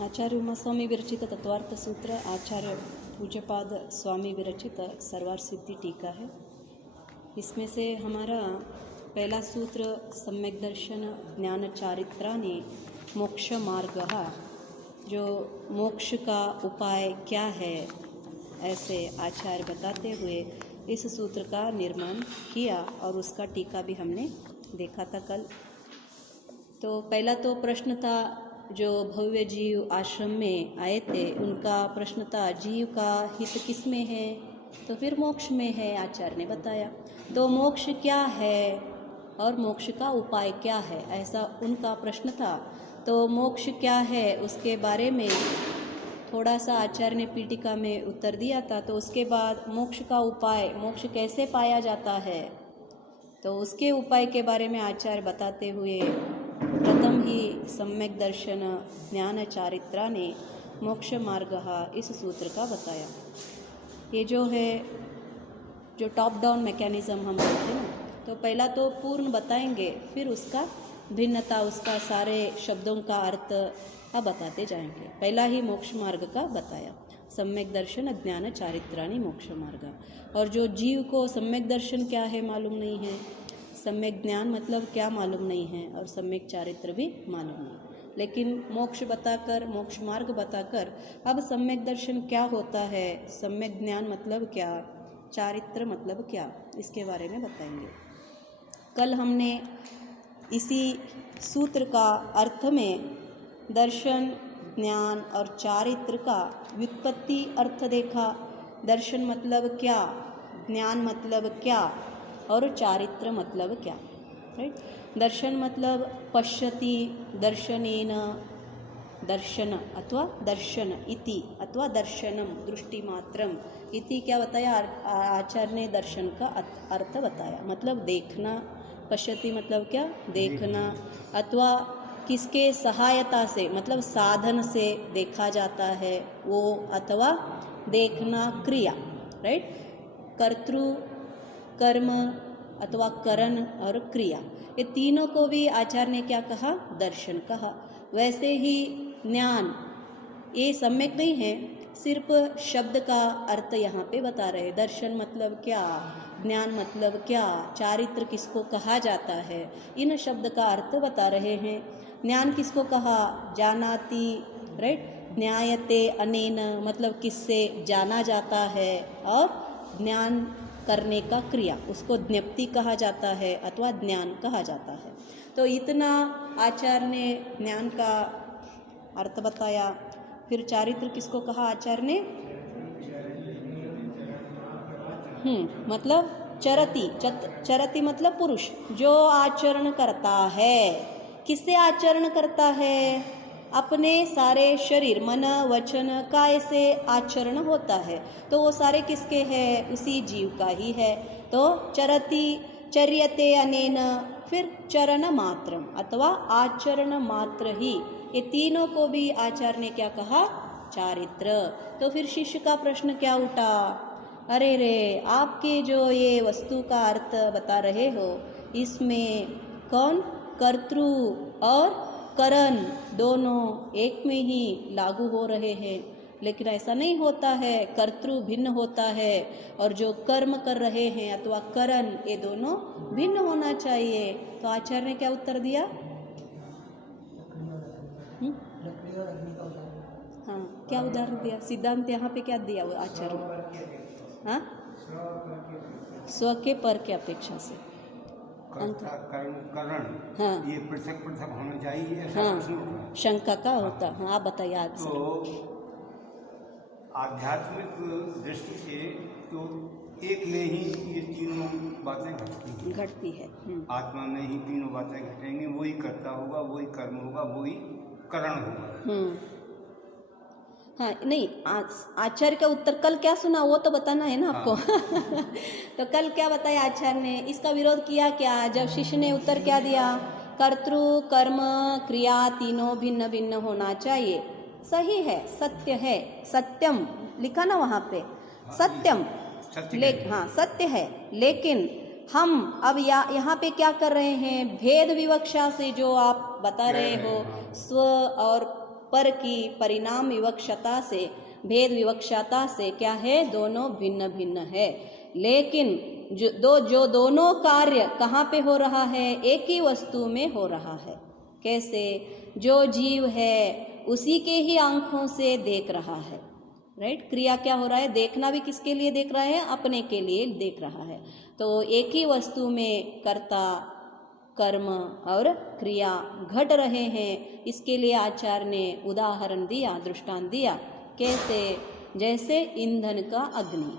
आचार्य उमास्वामी विरचित तत्वार्थ सूत्र आचार्य पूज्यपाद स्वामी विरचित सर्वार सिद्धि टीका है। इसमें से हमारा पहला सूत्र सम्यक दर्शन ज्ञान चारित्राणि मोक्ष मार्ग, जो मोक्ष का उपाय क्या है ऐसे आचार्य बताते हुए इस सूत्र का निर्माण किया और उसका टीका भी हमने देखा था कल। तो पहला तो प्रश्न था, जो भव्य जीव आश्रम में आए थे उनका प्रश्न था जीव का हित किस में है, तो फिर मोक्ष में है, आचार्य ने बताया। तो मोक्ष क्या है और मोक्ष का उपाय क्या है, ऐसा उनका प्रश्न था। तो मोक्ष क्या है उसके बारे में थोड़ा सा आचार्य ने पीठिका में उत्तर दिया था। तो उसके बाद मोक्ष का उपाय, मोक्ष कैसे पाया जाता है, तो उसके उपाय के बारे में आचार्य बताते हुए प्रथम ही सम्यक दर्शन ज्ञान चारित्राणि मोक्ष मार्ग इस सूत्र का बताया। ये जो है, जो टॉप डाउन मैकेनिज्म हम बोलते हैं ना, तो पहला तो पूर्ण बताएंगे, फिर उसका भिन्नता, उसका सारे शब्दों का अर्थ अब बताते जाएंगे। पहला ही मोक्ष मार्ग का बताया, सम्यक दर्शन ज्ञान चारित्राणि मोक्ष मार्ग। और जो जीव को सम्यक दर्शन क्या है मालूम नहीं है, सम्यक ज्ञान मतलब क्या मालूम नहीं है, और सम्यक चारित्र भी मालूम नहीं, लेकिन मोक्ष बताकर, मोक्ष मार्ग बताकर अब सम्यक दर्शन क्या होता है, सम्यक ज्ञान मतलब क्या, चारित्र मतलब क्या, इसके बारे में बताएंगे। कल हमने इसी सूत्र का अर्थ में दर्शन, ज्ञान और चारित्र का व्युत्पत्ति अर्थ देखा। दर्शन मतलब क्या, ज्ञान मतलब क्या और चारित्र मतलब क्या, राइट। दर्शन मतलब पश्यति दर्शनेन, दर्शन अथवा दर्शन इति अथवा दर्शनम दृष्टिमात्रम इति क्या बताया आचार्य ने, दर्शन का अर्थ बताया, मतलब देखना। पश्यति मतलब क्या, देखना, अथवा किसके सहायता से, मतलब साधन से देखा जाता है वो, अथवा देखना क्रिया, राइट। कर्तृ, कर्म अथवा करण और क्रिया, ये तीनों को भी आचार्य ने क्या कहा, दर्शन कहा। वैसे ही ज्ञान, ये सम्यक नहीं है, सिर्फ शब्द का अर्थ यहाँ पे बता रहे। दर्शन मतलब क्या, ज्ञान मतलब क्या, चारित्र किसको कहा जाता है, इन शब्द का अर्थ बता रहे हैं। ज्ञान किसको कहा, जानाति, राइट, ज्ञायते अनेन मतलब किससे जाना जाता है, और ज्ञान करने का क्रिया उसको ज्ञप्ति कहा जाता है अथवा ज्ञान कहा जाता है। तो इतना आचार्य ने ज्ञान का अर्थ बताया। फिर चारित्र किसको कहा आचार्य ने, मतलब चरति, चरति मतलब पुरुष, जो आचरण करता है। किससे आचरण करता है, अपने सारे शरीर, मन वचन काय से आचरण होता है, तो वो सारे किसके हैं, उसी जीव का ही है। तो चरति, चर्यते अनेन, फिर चरण मात्रम अथवा आचरण मात्र ही, ये तीनों को भी आचार्य ने क्या कहा, चारित्र। तो फिर शिष्य का प्रश्न क्या उठा, अरे रे, आपके जो ये वस्तु का अर्थ बता रहे हो, इसमें कौन, कर्तृ और करण दोनों एक में ही लागू हो रहे हैं, लेकिन ऐसा नहीं होता है, कर्तृ भिन्न होता है और जो कर्म कर रहे हैं अथवा करण, ये दोनों भिन्न होना चाहिए। तो आचार्य ने क्या उत्तर दिया, हाँ, क्या उदाहरण दिया, सिद्धांत यहाँ पे क्या दिया वो आचार्य ने, हाँ, स्व के पर के अपेक्षा से करण, हाँ, ये पृथक पृथक होना चाहिए, हाँ, शंका का होता। हाँ, आप बताइए आज। तो आध्यात्मिक दृष्टि से तो एक में ही ये तीनों बातें घटती है। आत्मा में ही तीनों बातें घटेंगी, वही कर्ता होगा, वही कर्म होगा, वही करण होगा। हाँ, नहीं, आचार्य का उत्तर कल क्या सुना वो तो बताना है ना आपको। हाँ। तो कल क्या बताया आचार्य ने, इसका विरोध किया क्या, जब शिष्य ने उत्तर क्या दिया, कर्तृ कर्म क्रिया तीनों भिन्न भिन्न होना चाहिए, सही है, सत्य है, सत्यम लिखा ना वहाँ पे, सत्यम, हाँ सत्य है, लेकिन हम अब यहाँ पे क्या कर रहे हैं, भेद विवक्षा से जो आप बता रहे हो, स्व और पर की परिणाम विवक्षता से, भेद विवक्षता से क्या है, दोनों भिन्न भिन्न है। लेकिन जो दोनों कार्य कहाँ पे हो रहा है, एक ही वस्तु में हो रहा है। कैसे, जो जीव है उसी के ही आंखों से देख रहा है, राइट। क्रिया क्या हो रहा है, देखना भी किसके लिए देख रहा है, अपने के लिए देख रहा है। तो एक ही वस्तु में कर्ता, कर्म और क्रिया घट रहे हैं। इसके लिए आचार्य ने उदाहरण दिया, दृष्टांत दिया। कैसे, जैसे ईंधन का अग्नि,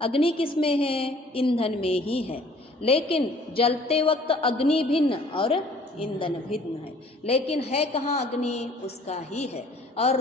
अग्नि किस में है, ईंधन में ही है, लेकिन जलते वक्त अग्नि भिन्न और ईंधन भिन्न है, लेकिन है कहाँ अग्नि, उसका ही है। और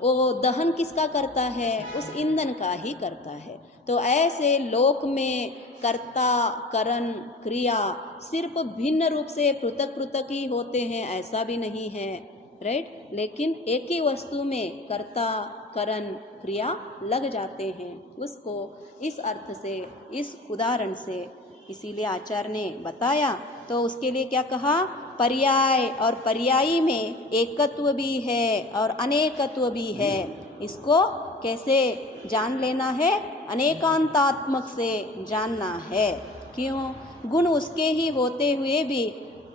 वो दहन किसका करता है, उस ईंधन का ही करता है। तो ऐसे लोक में कर्ता, करण, क्रिया सिर्फ भिन्न रूप से पृथक पृथक ही होते हैं, ऐसा भी नहीं है, राइट। लेकिन एक ही वस्तु में कर्ता, करण, क्रिया लग जाते हैं। उसको इस अर्थ से, इस उदाहरण से इसीलिए आचार्य ने बताया। तो उसके लिए क्या कहा, पर्याय और पर्यायी में एकत्व भी है और अनेकत्व भी है। इसको कैसे जान लेना है, अनेकांतात्मक से जानना है। क्यों, गुण उसके ही होते हुए भी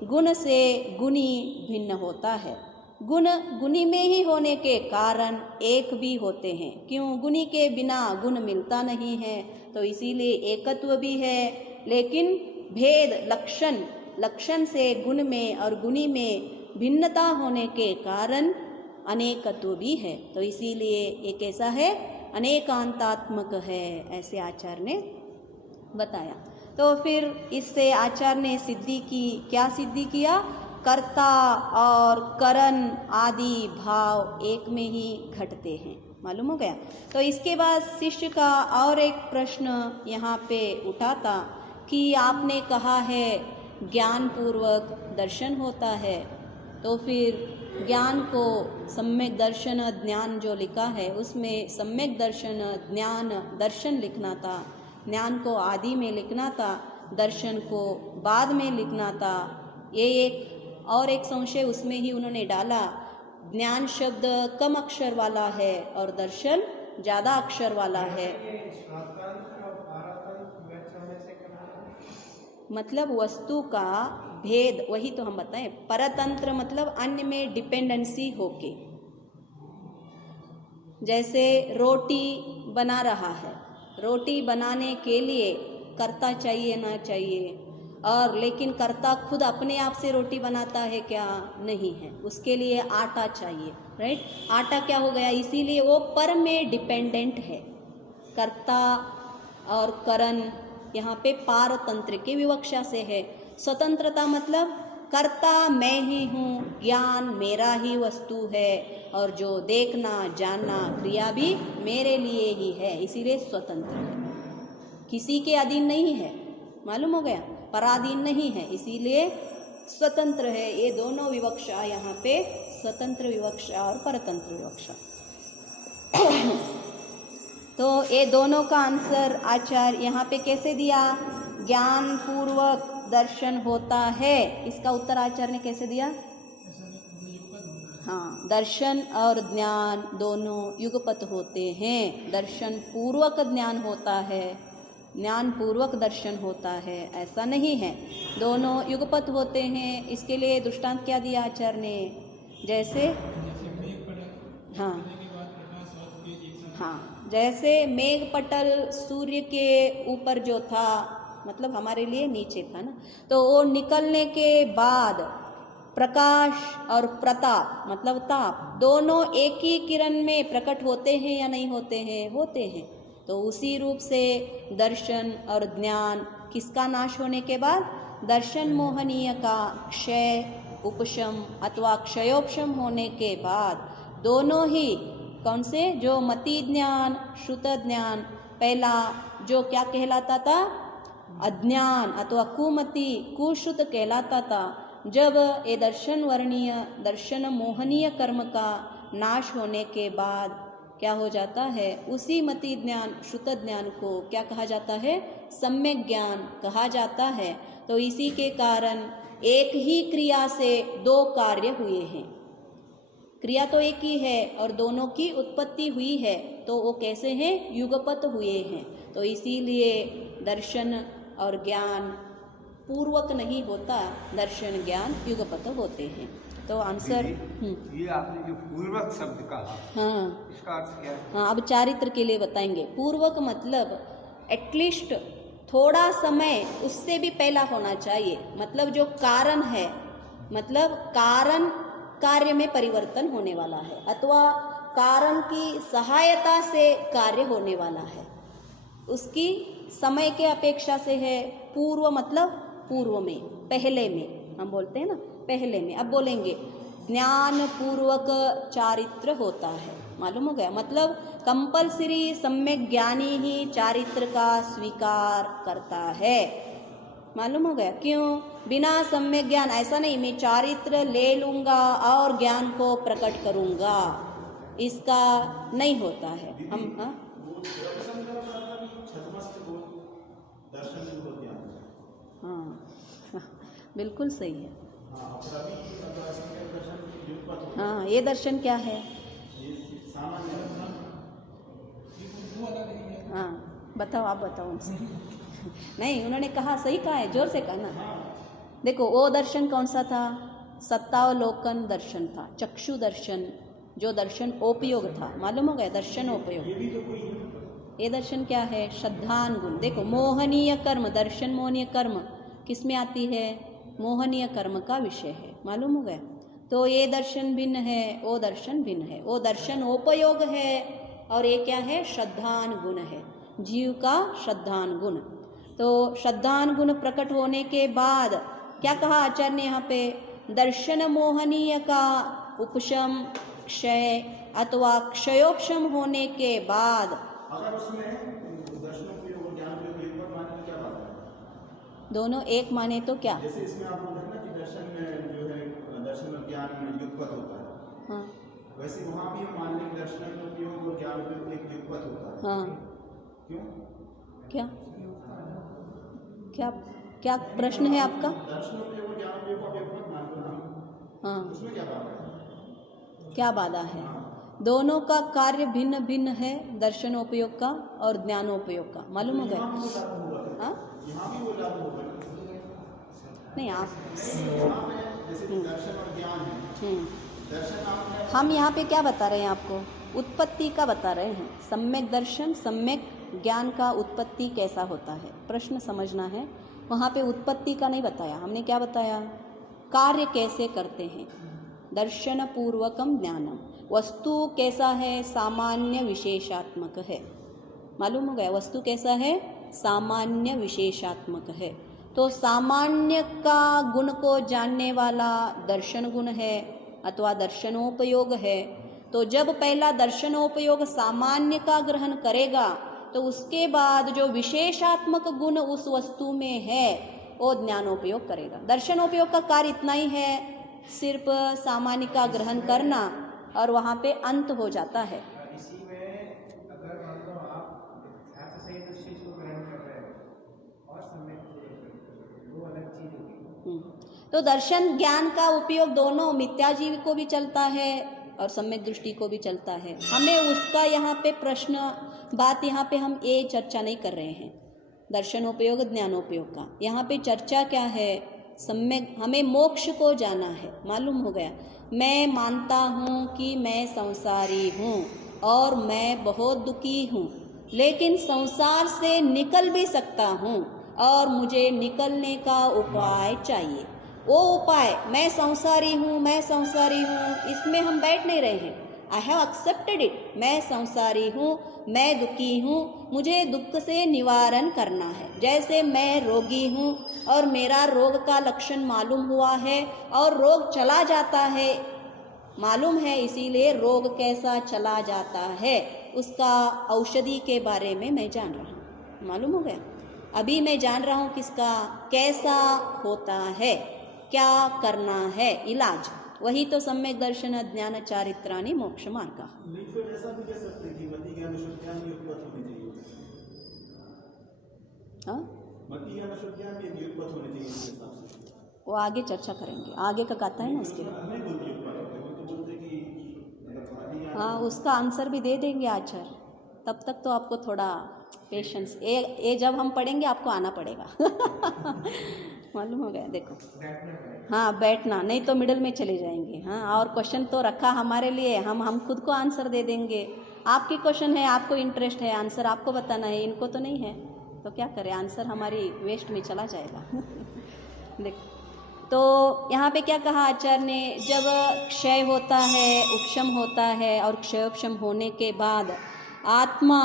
गुण से गुणी भिन्न होता है। गुण गुणी में ही होने के कारण एक भी होते हैं। क्यों, गुणी के बिना गुण मिलता नहीं है, तो इसीलिए एकत्व भी है। लेकिन भेद लक्षण से गुण में और गुणी में भिन्नता होने के कारण अनेकत्व भी है। तो इसीलिए एक ऐसा है, अनेकांतात्मक है, ऐसे आचार्य ने बताया। तो फिर इससे आचार्य ने सिद्धि की, क्या सिद्धि किया, कर्ता और करण आदि भाव एक में ही घटते हैं। मालूम हो गया। तो इसके बाद शिष्य का और एक प्रश्न यहाँ पे उठाता कि आपने कहा है ज्ञान पूर्वक दर्शन होता है, तो फिर ज्ञान को सम्यक दर्शन ज्ञान जो लिखा है उसमें सम्यक दर्शन ज्ञान दर्शन लिखना था, ज्ञान को आदि में लिखना था, दर्शन को बाद में लिखना था। ये एक संशय उसमें ही उन्होंने डाला, ज्ञान शब्द कम अक्षर वाला है और दर्शन ज़्यादा अक्षर वाला है। मतलब वस्तु का भेद, वही तो हम बताएं। परतंत्र मतलब अन्य में डिपेंडेंसी होके, जैसे रोटी बना रहा है, रोटी बनाने के लिए कर्ता चाहिए ना चाहिए, और लेकिन कर्ता खुद अपने आप से रोटी बनाता है क्या, नहीं है, उसके लिए आटा चाहिए, राइट। आटा क्या हो गया, इसीलिए वो पर में डिपेंडेंट है। कर्ता और करण यहाँ पे पारतंत्र की विवक्षा से है। स्वतंत्रता मतलब कर्ता मैं ही हूँ, ज्ञान मेरा ही वस्तु है, और जो देखना जानना क्रिया भी मेरे लिए ही है, इसीलिए स्वतंत्र है, किसी के अधीन नहीं है। मालूम हो गया, पराधीन नहीं है, इसीलिए स्वतंत्र है। ये दोनों विवक्षा यहाँ पे, स्वतंत्र विवक्षा और परतंत्र विवक्षा। तो ये दोनों का आंसर आचार्य यहाँ पे कैसे दिया, ज्ञान पूर्वक दर्शन होता है, इसका उत्तर आचार्य ने कैसे दिया। हाँ, दर्शन और ज्ञान दोनों युगपत होते हैं। दर्शन पूर्वक ज्ञान होता है, ज्ञान पूर्वक दर्शन होता है, ऐसा नहीं है, दोनों युगपत होते हैं। इसके लिए दृष्टांत क्या दिया आचार्य ने, जैसे हाँ, जैसे मेघ पटल सूर्य के ऊपर जो था, मतलब हमारे लिए नीचे था ना, तो वो निकलने के बाद प्रकाश और प्रताप मतलब ताप दोनों एक ही किरण में प्रकट होते हैं या नहीं होते हैं, होते हैं। तो उसी रूप से दर्शन और ज्ञान किसका नाश होने के बाद, दर्शन मोहनीय का क्षय उपशम अथवा क्षयोपशम होने के बाद दोनों ही कौन से, जो मति ज्ञान श्रुत ज्ञान, पहला जो क्या कहलाता था, अज्ञान अथवा कुमति कुश्रुत कहलाता था। जब ये दर्शन वर्णीय दर्शन मोहनीय कर्म का नाश होने के बाद क्या हो जाता है, उसी मति ज्ञान श्रुत ज्ञान को क्या कहा जाता है, सम्यक ज्ञान कहा जाता है। तो इसी के कारण एक ही क्रिया से दो कार्य हुए हैं, क्रिया तो एक ही है और दोनों की उत्पत्ति हुई है, तो वो कैसे हैं? युगपत हुए हैं। तो इसीलिए दर्शन और ज्ञान पूर्वक नहीं होता, दर्शन ज्ञान युगपत होते हैं। तो आंसर ये आपने जो पूर्वक शब्द कहा, हाँ, इसका अर्थ क्या है? हाँ, अब चारित्र के लिए बताएंगे। पूर्वक मतलब एटलीस्ट थोड़ा समय उससे भी पहला होना चाहिए, मतलब जो कारण है, मतलब कारण कार्य में परिवर्तन होने वाला है अथवा कारण की सहायता से कार्य होने वाला है, उसकी समय के अपेक्षा से है। पूर्व मतलब पूर्व में, पहले में, हम बोलते हैं ना पहले में। अब बोलेंगे ज्ञान पूर्वक चारित्र होता है, मालूम हो गया? मतलब कंपलसरी सम्यक ज्ञानी ही चारित्र का स्वीकार करता है, मालूम हो गया? क्यों? बिना सम्यक ज्ञान ऐसा नहीं मैं चारित्र ले लूँगा और ज्ञान को प्रकट करूँगा, इसका नहीं होता है। हम हाँ बिल्कुल सही है। हाँ, ये दर्शन क्या है? हाँ बताओ, आप बताओ उनसे। नहीं, उन्होंने कहा, सही कहा है, जोर से कहा ना। देखो वो दर्शन कौन सा था? सत्तावलोकन दर्शन था, चक्षु दर्शन, जो दर्शन उपयोग था, मालूम हो गया? दर्शन उपयोग। ये दर्शन क्या है? श्रद्धान गुण। देखो मोहनीय कर्म, दर्शन मोहनीय कर्म किस में आती है? मोहनीय कर्म का विषय है, मालूम हो गया? तो ये दर्शन भिन्न है, वो दर्शन भिन्न है। वो दर्शन उपयोग है और ये क्या है? श्रद्धान गुण है, जीव का श्रद्धान गुण। तो श्रद्धान गुण प्रकट होने के बाद क्या कहा आचार्य ने यहाँ पे? दर्शन मोहनीय का उपशम क्षय अथवा क्षयोपशम होने के बाद, अगर उसमें दर्शनों और ज्ञान एक बार माने क्या बात है? दोनों एक माने तो क्या? जैसे इसमें आप बोल रहे हैं ना कि दर्शन में जो है दर्शन और ज्ञान में युगपत होता है, हाँ, वैसे वहाँ भी हम मान लें कि दर्शन उपयोग और ज्ञान उपयोग एक युगपत होता है। हाँ, क्यों? क्या क्या क्या प्रश्न है आपका? दर्शन उपयोग और ज्ञान उपयोग को युगपत मानते हैं, हाँ, उसमें क्या बात है? क्या बाधा है? दोनों का कार्य भिन्न भिन्न है, दर्शनोपयोग का और ज्ञानोपयोग का, मालूम हो गया? हाँ, यहाँ भी वो लागू होगा। नहीं, आप जैसे दर्शन और ज्ञान है, दर्शन आपने, हम यहाँ पे क्या बता रहे हैं आपको? उत्पत्ति का बता रहे हैं। सम्यक दर्शन, सम्यक ज्ञान का उत्पत्ति कैसा होता है, प्रश्न समझना है। वहाँ पे उत्पत्ति का नहीं बताया हमने, क्या बताया? कार्य कैसे करते हैं, दर्शन पूर्वकम ज्ञानम। वस्तु कैसा है? सामान्य विशेषात्मक है, मालूम हो गया? वस्तु कैसा है? सामान्य विशेषात्मक है। तो सामान्य का गुण को जानने वाला दर्शन गुण है अथवा दर्शनोपयोग है। तो जब पहला दर्शनोपयोग सामान्य का ग्रहण करेगा तो उसके बाद जो विशेषात्मक गुण उस वस्तु में है वो ज्ञानोपयोग करेगा। दर्शनोपयोग का कार्य इतना ही है, सिर्फ सामान्य का ग्रहण करना और वहाँ पे अंत हो जाता है। इसी में अगर मान लो आप ध्यान से सही चीज को ग्रहण कर रहे हो और सम्यक वो अलग चीज होगी। तो दर्शन ज्ञान का उपयोग दोनों मिथ्या जीव को भी चलता है और सम्यक दृष्टि को भी चलता है। हमें उसका यहाँ पे प्रश्न बात यहाँ पे हम ये चर्चा नहीं कर रहे हैं, दर्शनोपयोग ज्ञानोपयोग का। यहाँ पे चर्चा क्या है? सम्यक हमें मोक्ष को जाना है, मालूम हो गया? मैं मानता हूँ कि मैं संसारी हूँ और मैं बहुत दुखी हूँ, लेकिन संसार से निकल भी सकता हूँ और मुझे निकलने का उपाय चाहिए। वो उपाय, मैं संसारी हूँ, मैं संसारी हूँ, इसमें हम बैठ नहीं रहे हैं। आई हैव एक्सेप्टेड इट, मैं संसारी हूँ, मैं दुखी हूँ, मुझे दुख से निवारण करना है। जैसे मैं रोगी हूँ और मेरा रोग का लक्षण मालूम हुआ है और रोग चला जाता है, मालूम है, इसीलिए रोग कैसा चला जाता है उसका औषधि के बारे में मैं जान रहा हूँ, मालूम हो गया? अभी मैं जान रहा हूँ किसका कैसा होता है, क्या करना है, इलाज। वही तो सम्यक दर्शन ज्ञान चारित्राणि मोक्ष मार्ग। फिर ऐसा भी कह सकते कि मति ज्ञान शुद्ध ज्ञान की युगपत होनी चाहिए। हाँ, मति ज्ञान शुद्ध ज्ञान की युगपत होनी चाहिए इस हिसाब से। वो आगे चर्चा करेंगे, आगे का कहता है ना उसके। नहीं बोलते युगपत, वो तो बोलते कि हाँ, उसका आंसर भी दे देंगे आचार्य। तब तक तो आपको थोड़ा पेशेंस, ये जब हम पढ़ेंगे आपको आना पड़ेगा। मालूम हो गया? देखो, हाँ, बैठना, नहीं तो मिडल में चले जाएंगे। हाँ, और क्वेश्चन तो रखा हमारे लिए, हम खुद को आंसर दे देंगे। आपकी क्वेश्चन है, आपको इंटरेस्ट है, आंसर आपको बताना है, इनको तो नहीं है, तो क्या करें, आंसर हमारी वेस्ट में चला जाएगा। देखो, तो यहाँ पे क्या कहा आचार्य ने, जब क्षय होता है, उपशम होता है, और क्षयोपशम होने के बाद आत्मा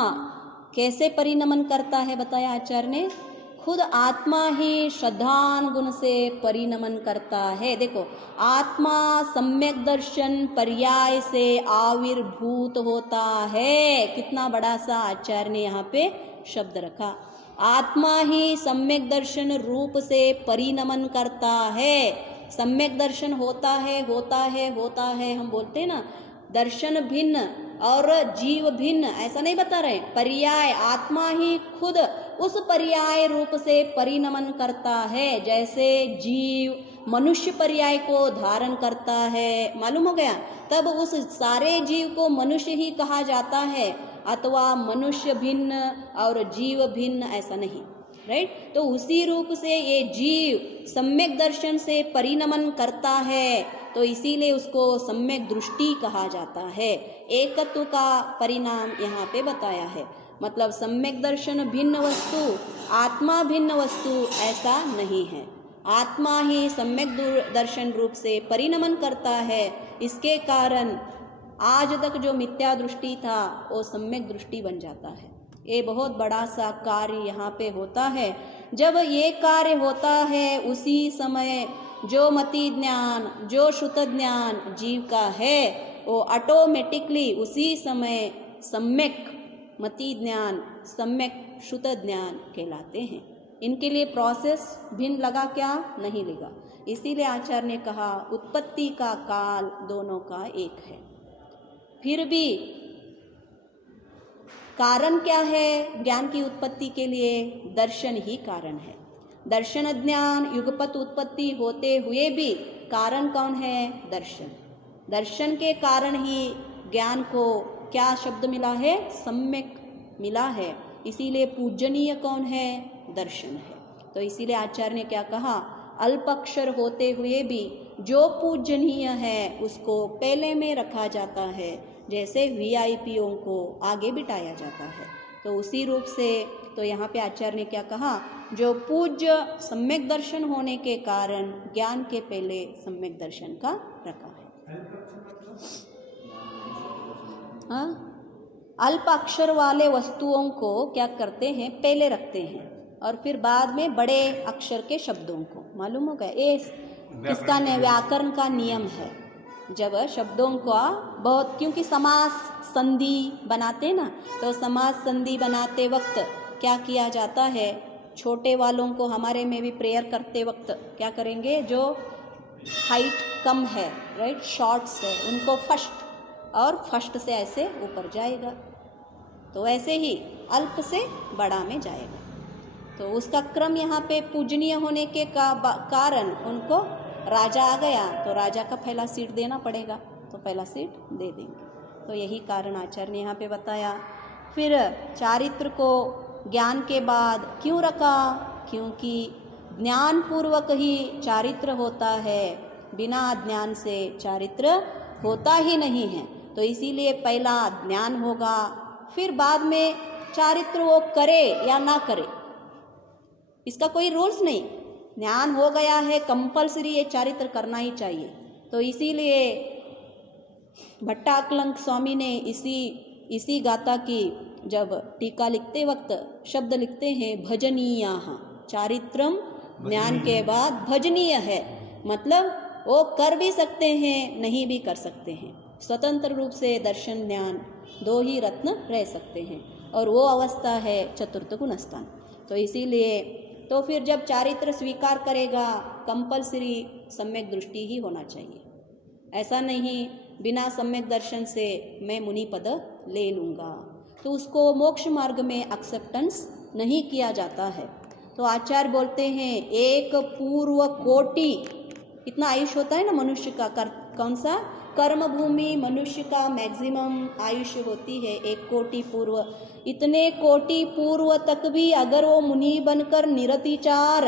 कैसे परिणमन करता है बताया आचार्य ने। खुद आत्मा ही श्रद्धान गुण से परिणमन करता है। देखो, आत्मा सम्यक दर्शन पर्याय से आविर्भूत होता है। कितना बड़ा सा आचार्य ने यहाँ पे शब्द रखा। आत्मा ही सम्यक दर्शन रूप से परिणमन करता है। सम्यक दर्शन होता है, हम बोलते हैं ना, दर्शन भिन्न और जीव भिन्न, ऐसा नहीं बता रहे। पर्याय, आत्मा ही खुद उस पर्याय रूप से परिणमन करता है। जैसे जीव मनुष्य पर्याय को धारण करता है, मालूम हो गया, तब उस सारे जीव को मनुष्य ही कहा जाता है, अथवा मनुष्य भिन्न और जीव भिन्न, ऐसा नहीं, राइट। तो उसी रूप से ये जीव सम्यक दर्शन से परिणमन करता है, तो इसीलिए उसको सम्यक दृष्टि कहा जाता है। एकत्व का परिणाम यहाँ पे बताया है। मतलब सम्यक दर्शन भिन्न वस्तु, आत्मा भिन्न वस्तु, ऐसा नहीं है। आत्मा ही सम्यक दर्शन रूप से परिणमन करता है। इसके कारण आज तक जो मिथ्या दृष्टि था वो सम्यक दृष्टि बन जाता है। ये बहुत बड़ा सा कार्य यहाँ पे होता है। जब ये कार्य होता है, उसी समय जो मति ज्ञान, जो श्रुत ज्ञान जीव का है, वो ऑटोमेटिकली उसी समय सम्यक मति ज्ञान, सम्यक श्रुत ज्ञान कहलाते हैं। इनके लिए प्रोसेस भिन्न लगा क्या? नहीं लगा। इसीलिए आचार्य ने कहा उत्पत्ति का काल दोनों का एक है। फिर भी कारण क्या है ज्ञान की उत्पत्ति के लिए? दर्शन ही कारण है। दर्शन ज्ञान युगपत उत्पत्ति होते हुए भी कारण कौन है? दर्शन। दर्शन के कारण ही ज्ञान को क्या शब्द मिला है? सम्यक मिला है। इसीलिए पूजनीय कौन है? दर्शन है। तो इसीलिए आचार्य ने क्या कहा? अल्प अक्षर होते हुए भी जो पूजनीय है उसको पहले में रखा जाता है, जैसे वीआईपीओ को आगे बिठाया जाता है। तो उसी रूप से तो यहाँ पे आचार्य ने क्या कहा? जो पूज्य सम्यक दर्शन होने के कारण ज्ञान के पहले सम्यक दर्शन का रखा है। हाँ, अल्प अक्षर वाले वस्तुओं को क्या करते हैं? पहले रखते हैं और फिर बाद में बड़े अक्षर के शब्दों को। मालूम हो गया? ये किसका व्याकरण का नियम है। जब शब्दों का बहुत, क्योंकि समास संधि बनाते हैं ना, तो समास संधि बनाते वक्त क्या किया जाता है? छोटे वालों को हमारे में भी प्रेयर करते वक्त क्या करेंगे? जो हाइट कम है, राइट, शॉर्ट्स है, उनको फर्स्ट और फर्स्ट से ऐसे ऊपर जाएगा, तो ऐसे ही अल्प से बड़ा में जाएगा। तो उसका क्रम यहाँ पे पूजनीय होने के कारण उनको राजा आ गया तो राजा का पहला सीट देना पड़ेगा, तो पहला सीट दे देंगे। तो यही कारण आचार्य ने यहाँ पे बताया। फिर चारित्र को ज्ञान के बाद क्यों रखा? क्योंकि ज्ञान पूर्वक ही चारित्र होता है, बिना ज्ञान से चारित्र होता ही नहीं है। तो इसीलिए पहला ज्ञान होगा, फिर बाद में चारित्र वो करे या ना करे, इसका कोई रूल्स नहीं। ज्ञान हो गया है, कंपलसरी ये चारित्र करना ही चाहिए। तो इसीलिए भट्टाकलंक स्वामी ने इसी गाथा की जब टीका लिखते वक्त शब्द लिखते हैं भजनीयाः, चारित्रम ज्ञान के बाद भजनीय है। मतलब वो कर भी सकते हैं, नहीं भी कर सकते हैं। स्वतंत्र रूप से दर्शन ज्ञान दो ही रत्न रह सकते हैं, और वो अवस्था है चतुर्थ गुणस्थान। तो इसीलिए तो फिर जब चारित्र स्वीकार करेगा, कंपलसरी सम्यक दृष्टि ही होना चाहिए। ऐसा नहीं बिना सम्यक दर्शन से मैं मुनि पद ले लूँगा, तो उसको मोक्ष मार्ग में एक्सेप्टेंस नहीं किया जाता है। तो आचार्य बोलते हैं एक पूर्व कोटि, इतना आयुष होता है ना मनुष्य का, कौन सा? कर्म भूमि मनुष्य का मैक्सिमम आयुष्य होती है 1 कोटि पूर्व। इतने कोटि पूर्व तक भी अगर वो मुनि बनकर निरतिचार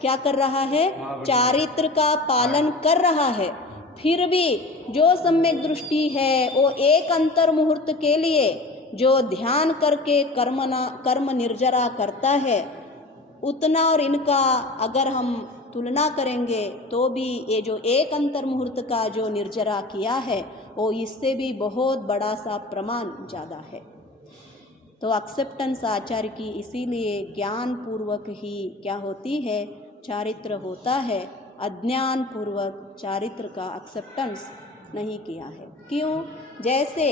क्या कर रहा है, चारित्र का पालन कर रहा है, फिर भी जो सम्यक दृष्टि है वो एक अंतर मुहूर्त के लिए जो ध्यान करके कर्म निर्जरा करता है, उतना और इनका अगर हम तुलना करेंगे तो भी ये जो एक अंतर मुहूर्त का जो निर्जरा किया है वो इससे भी बहुत बड़ा सा प्रमाण ज़्यादा है। तो एक्सेप्टेंस आचार्य की इसीलिए ज्ञान पूर्वक ही क्या होती है, चारित्र होता है। अज्ञान पूर्वक चारित्र का एक्सेप्टेंस नहीं किया है। क्यों? जैसे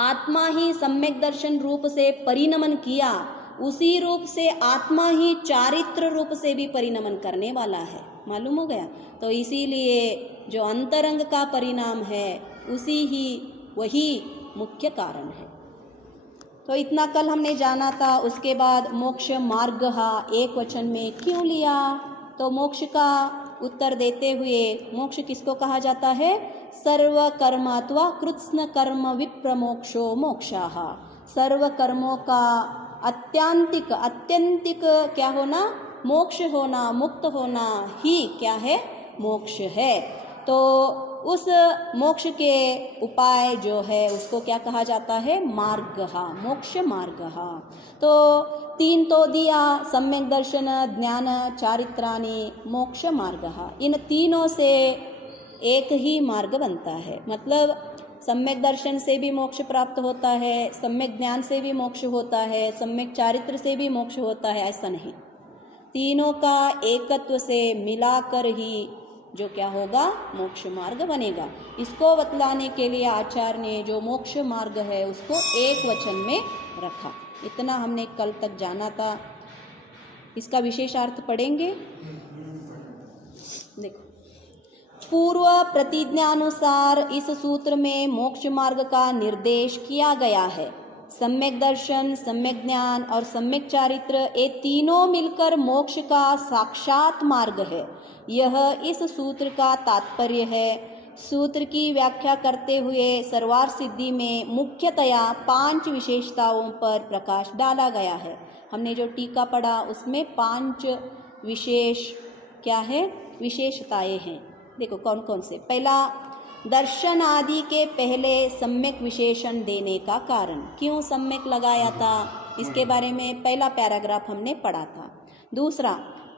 आत्मा ही सम्यक दर्शन रूप से परिणमन किया, उसी रूप से आत्मा ही चारित्र रूप से भी परिणमन करने वाला है। मालूम हो गया? तो इसीलिए जो अंतरंग का परिणाम है वही मुख्य कारण है। तो इतना कल हमने जाना था। उसके बाद मोक्ष मार्ग एक वचन में क्यों लिया? तो मोक्ष का उत्तर देते हुए मोक्ष किसको कहा जाता है? सर्व कर्मात्वा कृत्स्न कर्म विप्रमोक्षो मोक्षाः। सर्व कर्मों का अत्यंतिक क्या होना? मोक्ष होना, मुक्त होना ही क्या है? मोक्ष है। तो उस मोक्ष के उपाय जो है उसको क्या कहा जाता है? मार्गः, मोक्ष मार्गः। तो 3 तो दिया, सम्यक दर्शन, ज्ञान, चारित्राणि, मोक्ष मार्गः। इन तीनों से एक ही मार्ग बनता है। मतलब सम्यक दर्शन से भी मोक्ष प्राप्त होता है, सम्यक ज्ञान से भी मोक्ष होता है, सम्यक चारित्र से भी मोक्ष होता है, ऐसा नहीं। तीनों का एकत्व से मिलाकर ही जो क्या होगा? मोक्ष मार्ग बनेगा। इसको बतलाने के लिए आचार्य ने जो मोक्ष मार्ग है उसको एक वचन में रखा। इतना हमने कल तक जाना था। इसका विशेषार्थ पढ़ेंगे। देखो, पूर्व प्रतिज्ञानुसार इस सूत्र में मोक्ष मार्ग का निर्देश किया गया है। सम्यक दर्शन, सम्यक ज्ञान और सम्यक चारित्र ये तीनों मिलकर मोक्ष का साक्षात मार्ग है। यह इस सूत्र का तात्पर्य है। सूत्र की व्याख्या करते हुए सर्वार्थ सिद्धि में मुख्यतया 5 विशेषताओं पर प्रकाश डाला गया है। हमने जो टीका पढ़ा उसमें 5 विशेष क्या है? विशेषताएं हैं। देखो कौन कौन से। पहला, दर्शन आदि के पहले सम्यक विशेषण देने का कारण। क्यों सम्यक लगाया था? इसके बारे में पहला पैराग्राफ हमने पढ़ा था। दूसरा,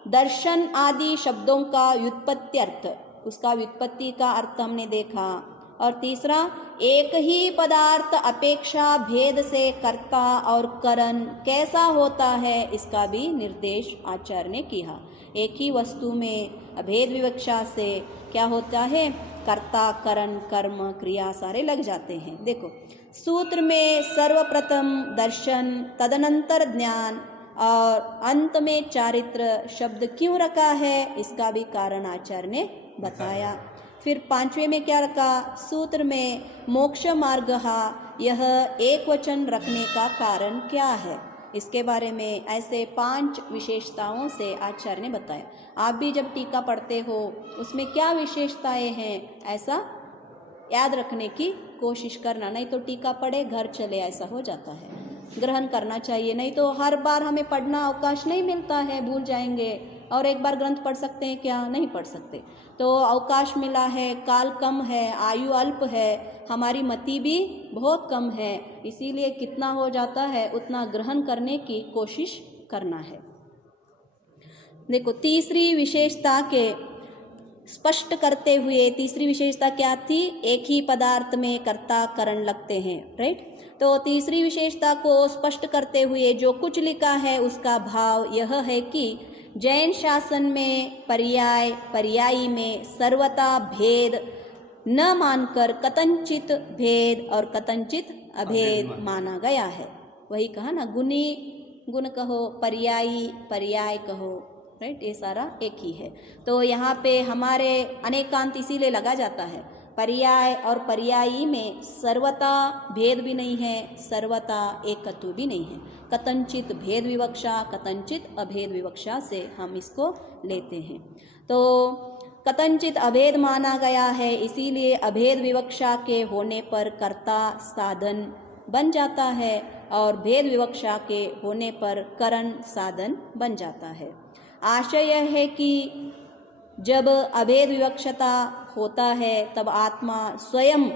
दर्शन आदि शब्दों का व्युत्पत्ति अर्थ, उसका व्युत्पत्ति का अर्थ हमने देखा। और तीसरा, एक ही पदार्थ अपेक्षा भेद से कर्ता और करण कैसा होता है इसका भी निर्देश आचार्य ने किया। एक ही वस्तु में अभेद विवक्षा से क्या होता है? कर्ता, करण, कर्म, क्रिया सारे लग जाते हैं। देखो, सूत्र में सर्वप्रथम दर्शन, तदनंतर ज्ञान और अंत में चारित्र शब्द क्यों रखा है इसका भी कारण आचार्य ने बताया। फिर 5वें में क्या रखा? सूत्र में मोक्ष मार्ग यह एक वचन रखने का कारण क्या है, इसके बारे में ऐसे 5 विशेषताओं से आचार्य ने बताया। आप भी जब टीका पढ़ते हो उसमें क्या विशेषताएं हैं ऐसा याद रखने की कोशिश करना। नहीं तो टीका पढ़े घर चले ऐसा हो जाता है। ग्रहण करना चाहिए, नहीं तो हर बार हमें पढ़ना अवकाश नहीं मिलता है, भूल जाएंगे। और एक बार ग्रंथ पढ़ सकते हैं क्या? नहीं पढ़ सकते। तो अवकाश मिला है, काल कम है, आयु अल्प है, हमारी मति भी बहुत कम है, इसीलिए कितना हो जाता है उतना ग्रहण करने की कोशिश करना है। देखो, तीसरी विशेषता के स्पष्ट करते हुए तीसरी विशेषता क्या थी? एक ही पदार्थ में कर्ता करण लगते हैं, राइट। तो तीसरी विशेषता को स्पष्ट करते हुए जो कुछ लिखा है उसका भाव यह है कि जैन शासन में पर्याय पर्यायी में सर्वथा भेद न मानकर कथंचित भेद और कथंचित अभेद माना गया है। वही कहा ना, गुणी गुण कहो, पर्यायी पर्याय कहो, राइट, ये सारा एक ही है। तो यहाँ पे हमारे अनेकांत इसीलिए लगा जाता है। पर्याय और पर्यायी में सर्वता भेद भी नहीं है, सर्वता एकत्व भी नहीं है। कथंचित भेद विवक्षा, कथंचित अभेद विवक्षा से हम इसको लेते हैं। तो कथंचित अभेद माना गया है, इसीलिए अभेद विवक्षा के होने पर कर्ता साधन बन जाता है और भेद विवक्षा के होने पर करण साधन बन जाता है। आशय यह है कि जब अभेद विवक्षता होता है तब आत्मा स्वयं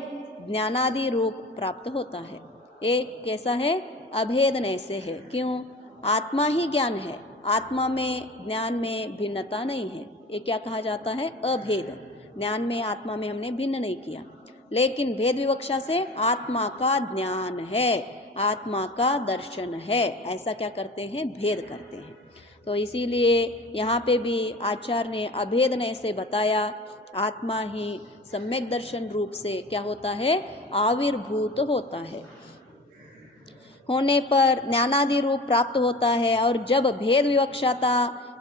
ज्ञानादि रूप प्राप्त होता है। एक कैसा है? अभेदनय से है। क्यों? आत्मा ही ज्ञान है, आत्मा में ज्ञान में भिन्नता नहीं है। ये क्या कहा जाता है? अभेद। ज्ञान में आत्मा में हमने भिन्न नहीं किया, लेकिन भेद विवक्षा से आत्मा का ज्ञान है, आत्मा का दर्शन है, ऐसा क्या करते हैं? भेद करते हैं। तो इसीलिए यहाँ पे भी आचार्य ने अभेदनय से बताया, आत्मा ही सम्यक दर्शन रूप से क्या होता है? आविर्भूत होता है, होने पर ज्ञानादि रूप प्राप्त होता है। और जब भेद विवक्षता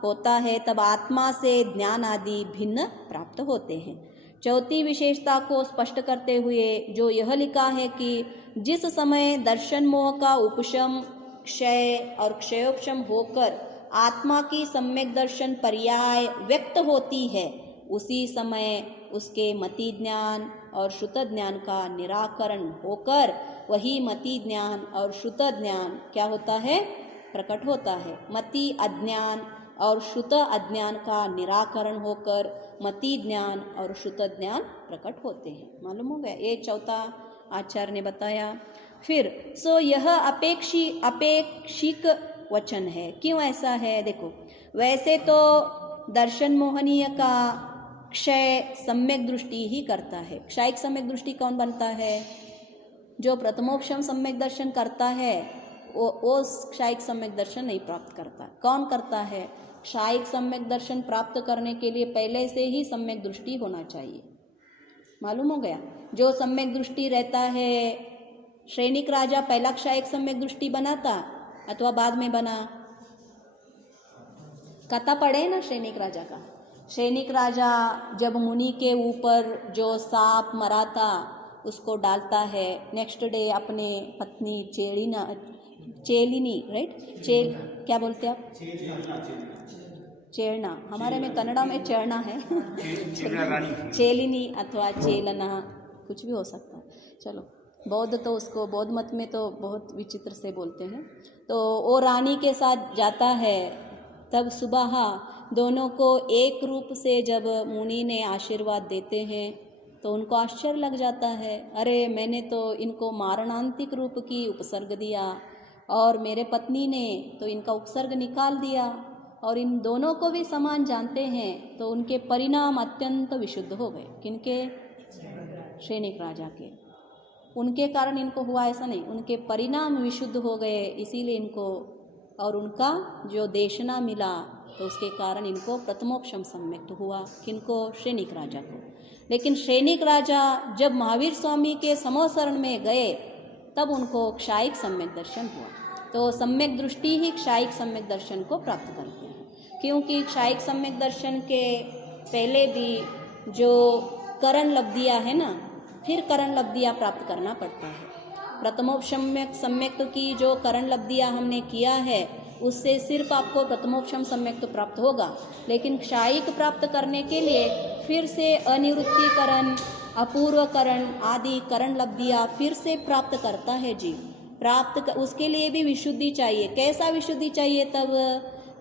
होता है तब आत्मा से ज्ञान आदि भिन्न प्राप्त होते हैं। चौथी विशेषता को स्पष्ट करते हुए जो यह लिखा है कि जिस समय दर्शन मोह का उपशम, क्षय और क्षयोपशम होकर आत्मा की सम्यक दर्शन पर्याय व्यक्त होती है, उसी समय उसके मति ज्ञान और श्रुत ज्ञान का निराकरण होकर वही मति ज्ञान और श्रुत ज्ञान क्या होता है? प्रकट होता है। मति अज्ञान और श्रुत अज्ञान का निराकरण होकर मति ज्ञान और श्रुत ज्ञान प्रकट होते हैं। मालूम हो गया? ये चौथा आचार्य ने बताया। फिर यह अपेक्षिक वचन है। क्यों ऐसा है? देखो, वैसे तो दर्शन मोहनीय का क्षय सम्यक दृष्टि ही करता है। क्षायिक सम्यक दृष्टि कौन बनता है? जो प्रथमोपशम सम्यक दर्शन करता है वो क्षायिक सम्यक दर्शन नहीं प्राप्त करता। कौन करता है? क्षायिक सम्यक दर्शन प्राप्त करने के लिए पहले से ही सम्यक दृष्टि होना चाहिए। मालूम हो गया? जो सम्यक दृष्टि रहता है, श्रेणिक राजा पहला क्षायिक सम्यक दृष्टि बना था अथवा बाद में बना? कथा पढ़े ना श्रेणिक राजा का। श्रेणिक राजा जब मुनि के ऊपर जो सांप मरा था उसको डालता है, नेक्स्ट डे अपने पत्नी चेलिनी राइट, क्या बोलते हैं आप? चेड़ना, हमारे में कन्नड़ा में चेड़ना है चेलिनी अथवा चेलना, कुछ भी हो सकता है। चलो, बौद्ध तो उसको, बौद्ध मत में तो बहुत विचित्र से बोलते हैं। तो वो रानी के साथ जाता है, तब सुबह दोनों को एक रूप से जब मुनि ने आशीर्वाद देते हैं तो उनको आश्चर्य लग जाता है, अरे मैंने तो इनको मारणांतिक रूप की उपसर्ग दिया और मेरे पत्नी ने तो इनका उपसर्ग निकाल दिया और इन दोनों को भी समान जानते हैं, तो उनके परिणाम अत्यंत विशुद्ध हो गए। किनके? श्रेणिक राजा के। उनके कारण इनको हुआ ऐसा नहीं, उनके परिणाम विशुद्ध हो गए, इसीलिए इनको, और उनका जो देशना मिला तो उसके कारण इनको प्रथमोपशम सम्यक हुआ। किनको? श्रेणिक राजा को। लेकिन श्रेणिक राजा जब महावीर स्वामी के समोसरण में गए तब उनको क्षायिक सम्यक दर्शन हुआ। तो सम्यक दृष्टि ही क्षायिक सम्यक दर्शन को प्राप्त करते हैं, क्योंकि क्षायिक सम्यक दर्शन के पहले भी जो करण लब्धियाँ है ना, फिर करण लब्धियाँ प्राप्त करना पड़ता है। प्रथमोपशम्यक सम्यक की जो करण लब्धियाँ हमने किया है उससे सिर्फ आपको प्रथमोपशम सम्यक तो प्राप्त होगा, लेकिन क्षायिक प्राप्त करने के लिए फिर से अनिवृत्तिकरण, अपूर्वकरण आदि करण लब्धियाँ फिर से प्राप्त करता है जीव। उसके लिए भी विशुद्धि चाहिए। कैसा विशुद्धि चाहिए? तब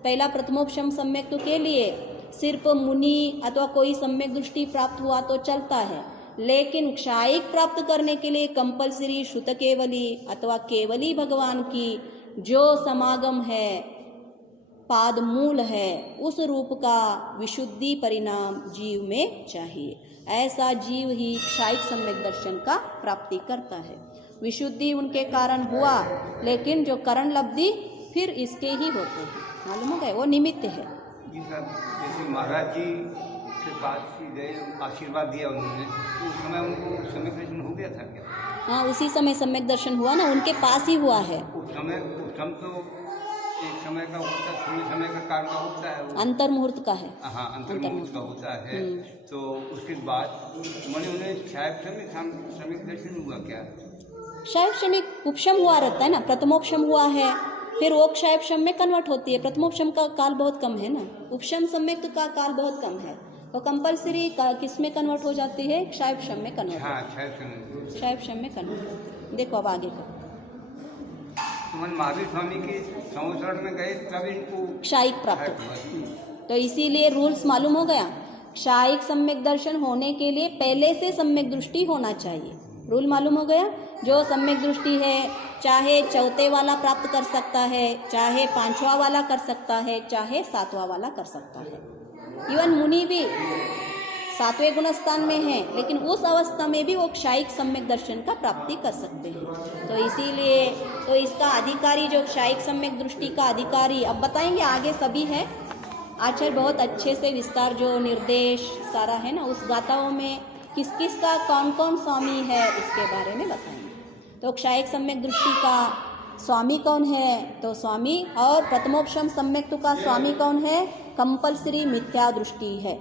पहला प्रथमोपशम सम्यक के लिए सिर्फ मुनि अथवा कोई सम्यक दृष्टि प्राप्त हुआ तो चलता है, लेकिन क्षायिक प्राप्त करने के लिए कंपलसरी श्रुत केवली अथवा केवली भगवान की जो समागम है, पाद मूल है, उस रूप का विशुद्धि परिणाम जीव में चाहिए। ऐसा जीव ही क्षायिक सम्यक दर्शन का प्राप्ति करता है। विशुद्धि उनके कारण हुआ, लेकिन जो करण लब्धि फिर इसके ही होते हैं। मालूम हो गए? वो निमित्त है। जी सर, जैसे महाराज जी के पास गए, आशीर्वाद दिया उन्होंने, तो उस समय उनको सम्यक दर्शन हो गया था क्या? हाँ, उसी समय सम्यक दर्शन हुआ ना, उनके पास ही हुआ है। उस समय तो एक समय का होता है, थोड़े समय का काल का होता है, अंतर मुहूर्त का है। हाँ, अंतर मुहूर्त का होता है। तो उसके बाद मैंने उन्हें शायद सम्यक दर्शन हुआ क्या? क्षायिक क्षमिक उपशम हुआ रहता है ना, प्रथमोपशम हुआ है, फिर वो क्षायिक क्षम में कन्वर्ट होती है। प्रथमोपशम का काल बहुत कम है ना, उपशम सम्यक का काल बहुत कम है। वो कंपल्सरी किस में कन्वर्ट हो जाती है? क्षायक्षम में कन्वर्ट। हाँ क्षय क्षायक्षम में कन्वर्ट होती है। देखो अब आगे करो। मन महावीर स्वामी के संवत्सरण में गए तब इनको क्षायिक प्राप्त हुआ। तो इसीलिए रूल्स मालूम हो गया। क्षायिक सम्यक दर्शन होने के लिए पहले से सम्यक दृष्टि होना चाहिए। रूल मालूम हो गया। जो सम्यक दृष्टि है चाहे चौथे वाला प्राप्त कर सकता है, चाहे पांचवा वाला कर सकता है, चाहे सातवां वाला कर सकता है। इवन मुनि भी 7वें गुणस्थान में है, लेकिन उस अवस्था में भी वो क्षायिक सम्यक दर्शन का प्राप्ति कर सकते हैं। तो इसीलिए तो इसका अधिकारी जो क्षायिक सम्यक दृष्टि का अधिकारी, अब बताएंगे आगे सभी है। आचार्य बहुत अच्छे से विस्तार जो निर्देश सारा है ना, उस गाथाओं में किस किस का कौन कौन स्वामी है उसके बारे में बताएंगे। तो क्षायिक सम्यक दृष्टि का स्वामी कौन है? तो स्वामी और प्रथमोपशम सम्यक्तु का स्वामी कौन है? कंपल्सरी मिथ्या दृष्टि है।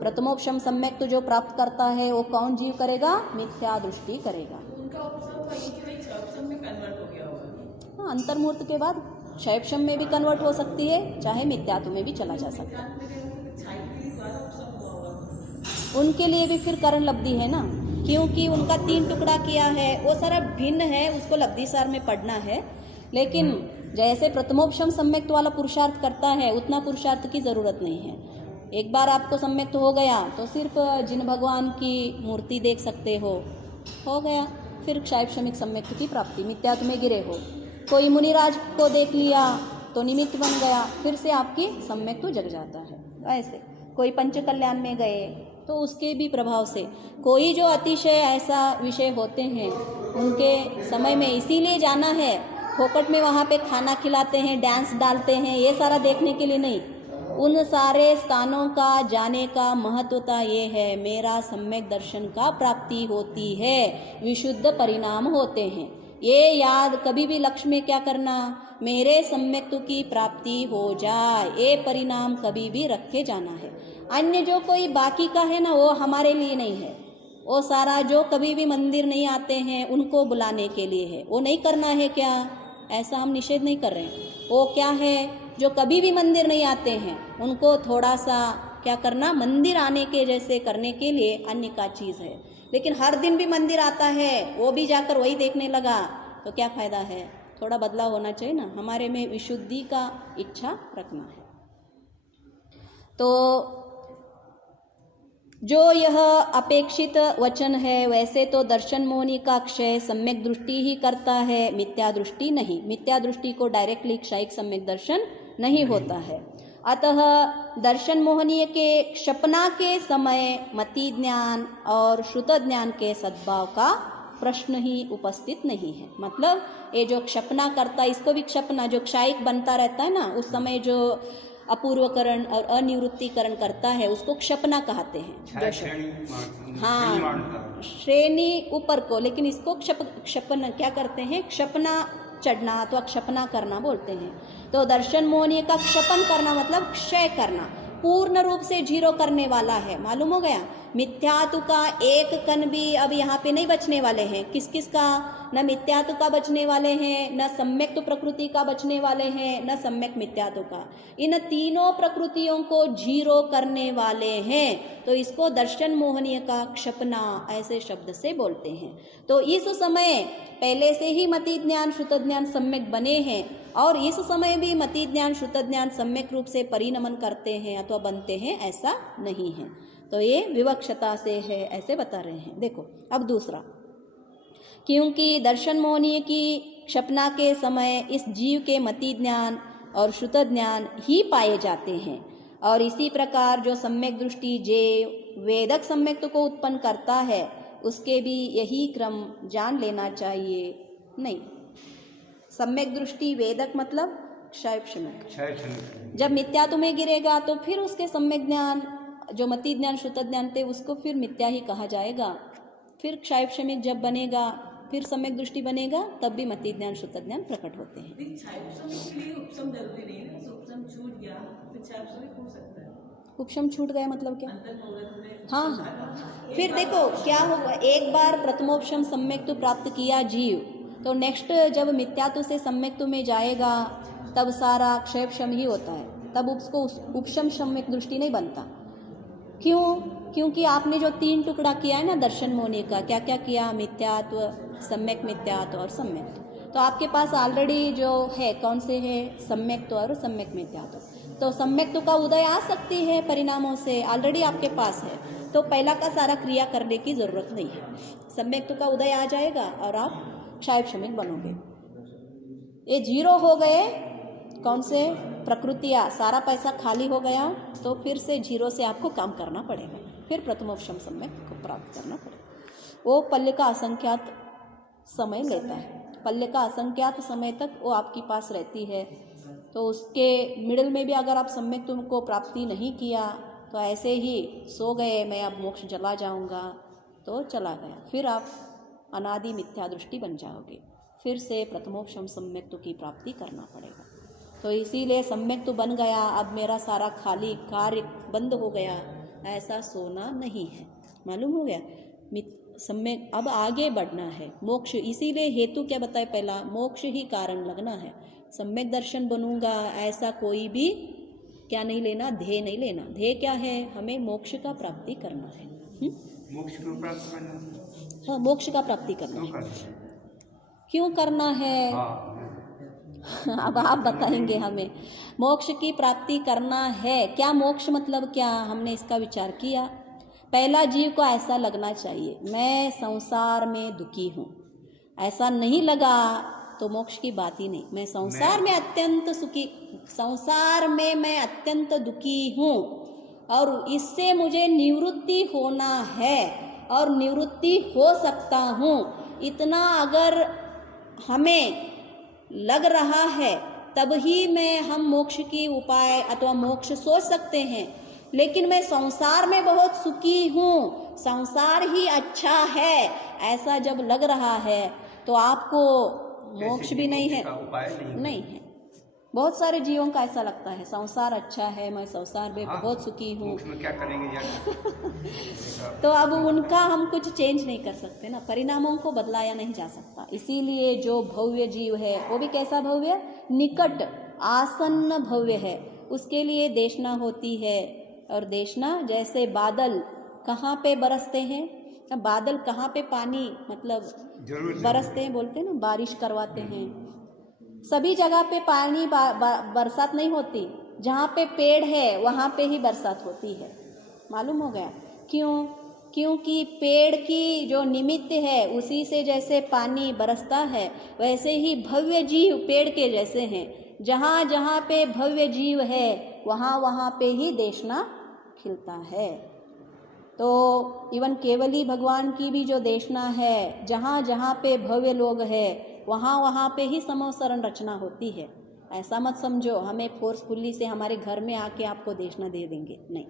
प्रथमोपशम सम्यक्तु जो प्राप्त करता है वो कौन जीव करेगा? मिथ्या दृष्टि करेगा। उनका उपसम कहीं कि वही क्षयपसम में कन्वर्ट हो गया होगा। हाँ, अंतर्मुहूर्त के बाद क्षयपशम में भी कन्वर्ट हो सकती है, चाहे मिथ्यात्व में भी चला जा सकता है। उनके लिए भी फिर करण लब्धि है ना, क्योंकि उनका 3 टुकड़ा किया है, वो सारा भिन्न है, उसको लब्धि सार में पढ़ना है। लेकिन जैसे प्रथमोपशम सम्यक्त वाला पुरुषार्थ करता है उतना पुरुषार्थ की जरूरत नहीं है। एक बार आपको सम्यक्त हो गया तो सिर्फ जिन भगवान की मूर्ति देख सकते हो गया। फिर क्षायपशमिक सम्यक्त की प्राप्ति, मिथ्यात्व में गिरे हो, कोई मुनिराज को देख लिया तो निमित्त बन गया, फिर से आपकी सम्यक्त जग जाता है। ऐसे कोई पंच कल्याण में गए तो उसके भी प्रभाव से कोई जो अतिशय ऐसा विषय होते हैं उनके समय में इसीलिए जाना है, फोकट में वहाँ पे खाना खिलाते हैं, डांस डालते हैं, ये सारा देखने के लिए नहीं। उन सारे स्थानों का जाने का महत्वता ये है, मेरा सम्यक दर्शन का प्राप्ति होती है, विशुद्ध परिणाम होते हैं। ये याद कभी भी लक्ष्य में क्या करना, मेरे सम्यक्तु की प्राप्ति हो जाए, ये परिणाम कभी भी रखे जाना है। अन्य जो कोई बाकी का है ना वो हमारे लिए नहीं है, वो सारा जो कभी भी मंदिर नहीं आते हैं उनको बुलाने के लिए है, वो नहीं करना है क्या? ऐसा हम निषेध नहीं कर रहे हैं। वो क्या है, जो कभी भी मंदिर नहीं आते हैं उनको थोड़ा सा क्या करना, मंदिर आने के जैसे करने के लिए अन्य का चीज़ है। लेकिन हर दिन भी मंदिर आता है, वो भी जाकर वही देखने लगा तो क्या फ़ायदा है? थोड़ा बदलाव होना चाहिए ना, हमारे में विशुद्धि का इच्छा रखना है। तो जो यह अपेक्षित वचन है, वैसे तो दर्शन मोहनी का क्षय सम्यक दृष्टि ही करता है, मिथ्या दृष्टि नहीं। मिथ्या दृष्टि को डायरेक्टली क्षयिक सम्यक दर्शन नहीं होता है। अतः दर्शन मोहनीय के क्षपना के समय मति ज्ञान और श्रुत ज्ञान के सद्भाव का प्रश्न ही उपस्थित नहीं है। मतलब ये जो क्षपना करता है, इसको भी क्षपना, जो क्षयिक बनता रहता है ना उस समय जो अपूर्वकरण और अनिवृत्तिकरण करता है उसको क्षपना कहते हैं। हाँ, श्रेणी ऊपर को, लेकिन इसको क्षपना क्या करते हैं, क्षपना चढ़ना अथवा क्षपना करना बोलते हैं। तो दर्शन मोहनीय का क्षपन करना मतलब क्षय करना, पूर्ण रूप से जीरो करने वाला है। मालूम हो गया, मिथ्यात्व का एक कण भी अब यहाँ पे नहीं बचने वाले हैं। किस किस का? न मिथ्यात्व का बचने वाले हैं, न सम्यक प्रकृति का बचने वाले हैं, न सम्यक मिथ्यात्व का। इन तीनों प्रकृतियों को जीरो करने वाले हैं, तो इसको दर्शन मोहनीय का क्षपना ऐसे शब्द से बोलते हैं। तो इस समय पहले से ही मति ज्ञान श्रुत ज्ञान सम्यक बने हैं और इस समय भी मति ज्ञान श्रुत ज्ञान सम्यक रूप से परिणमन करते हैं अथवा बनते हैं, ऐसा नहीं है। तो ये विवक्षता से है, ऐसे बता रहे हैं। देखो अब दूसरा, क्योंकि दर्शन मोहनीय की क्षपना के समय इस जीव के मति ज्ञान और श्रुत ज्ञान ही पाए जाते हैं, और इसी प्रकार जो सम्यक दृष्टि जे वेदक सम्यक को उत्पन्न करता है उसके भी यही क्रम जान लेना चाहिए। नहीं, सम्यक दृष्टि वेदक मतलब क्षयपशमिक, जब मिथ्यात्व में गिरेगा तो फिर उसके सम्यक ज्ञान जो मति ज्ञान श्रुत ज्ञान थे उसको फिर मिथ्या ही कहा जाएगा। फिर क्षयपशमिक जब बनेगा फिर सम्यक दृष्टि बनेगा, तब भी मति ज्ञान श्रुत ज्ञान प्रकट होते हैं। उपशम छूट गया मतलब क्या? हाँ हाँ, फिर देखो क्या होगा, एक बार प्रथमोपशम सम्यक्तु प्राप्त किया जीव, तो नेक्स्ट जब मिथ्यात्व से सम्यक्तु में जाएगा तब सारा क्षयपशम ही होता है, तब उसको उपशम सम्यक दृष्टि नहीं बनता। क्यों? क्योंकि आपने जो 3 टुकड़ा किया है ना दर्शन मोने का, क्या क्या किया? मिथ्यात्व, सम्यक मिथ्यात्व और सम्यक। तो आपके पास ऑलरेडी जो है कौन से है? सम्यक्त्व और सम्यक मिथ्यात्व। तो सम्यक्त्व का उदय आ सकती है परिणामों से, ऑलरेडी आपके पास है, तो पहला का सारा क्रिया करने की जरूरत नहीं है। सम्यक्त्व का उदय आ जाएगा और आप क्षाय क्षमिक बनोगे। ये 0 हो गए कौन से? प्रकृतियाँ, सारा पैसा खाली हो गया, तो फिर से 0 से आपको काम करना पड़ेगा, फिर प्रथमोपशम सम्यक को प्राप्त करना पड़ेगा। वो पल्ले का असंख्यात समय लेता है, पल्ले का असंख्यात समय तक वो आपके पास रहती है। तो उसके मिडिल में भी अगर आप सम्यक तुमको प्राप्ति नहीं किया तो ऐसे ही सो गए, मैं अब मोक्ष चला जाऊंगा, तो चला गया, फिर आप अनादि मिथ्या दृष्टि बन जाओगे, फिर से प्रथमोपशम सम्यक्त्व की प्राप्ति करना पड़ेगा। तो इसीलिए सम्यक्त्व बन गया, अब मेरा सारा खाली कार्य बंद हो गया, ऐसा सोना नहीं है। मालूम हो गया? सम्यक अब आगे बढ़ना है, मोक्ष। इसीलिए हेतु क्या बताए? पहला मोक्ष ही कारण लगना है। सम्यक दर्शन बनूंगा ऐसा कोई भी क्या नहीं लेना, ध्येय नहीं लेना। ध्येय क्या है? हमें मोक्ष का प्राप्ति करना है। मोक्ष को प्राप्त करना। हाँ, मोक्ष का प्राप्ति करना है। क्यों करना है? अब आप बताएंगे हमें। मोक्ष की प्राप्ति करना है, क्या मोक्ष मतलब क्या? हमने इसका विचार किया। पहला जीव को ऐसा लगना चाहिए मैं संसार में दुखी हूँ, ऐसा नहीं लगा तो मोक्ष की बात ही नहीं। मैं संसार में अत्यंत सुखी, संसार में मैं अत्यंत दुखी हूँ और इससे मुझे निवृत्ति होना है और निवृत्ति हो सकता हूँ, इतना अगर हमें लग रहा है तब ही मैं हम मोक्ष की उपाय अथवा मोक्ष सोच सकते हैं। लेकिन मैं संसार में बहुत सुखी हूँ, संसार ही अच्छा है, ऐसा जब लग रहा है तो आपको मोक्ष भी नहीं है, नहीं है। बहुत सारे जीवों का ऐसा लगता है संसार अच्छा है, मैं संसार में बहुत सुखी हूँ, क्या करेंगे तो अब उनका हम कुछ चेंज नहीं कर सकते ना, परिणामों को बदलाया नहीं जा सकता। इसीलिए जो भव्य जीव है वो भी कैसा भव्य? निकट आसन्न भव्य है। उसके लिए देशना होती है, और देशना जैसे बादल कहाँ पे बरसते हैं, बादल कहाँ पे पानी मतलब बरसते हैं, बोलते हैं ना बारिश करवाते हैं। सभी जगह पे पानी बरसात नहीं होती, जहाँ पे पेड़ है वहाँ पे ही बरसात होती है। मालूम हो गया क्यों? क्योंकि पेड़ की जो निमित्त है उसी से जैसे पानी बरसता है, वैसे ही भव्य जीव पेड़ के जैसे हैं। जहाँ जहाँ पे भव्य जीव है वहाँ वहाँ पे ही देशना खिलता है। तो इवन केवली भगवान की भी जो देशना है, जहाँ जहाँ पे भव्य लोग हैं वहाँ वहाँ पे ही समोसरण रचना होती है। ऐसा मत समझो हमें फोर्सफुली से हमारे घर में आके आपको देशना दे देंगे, नहीं।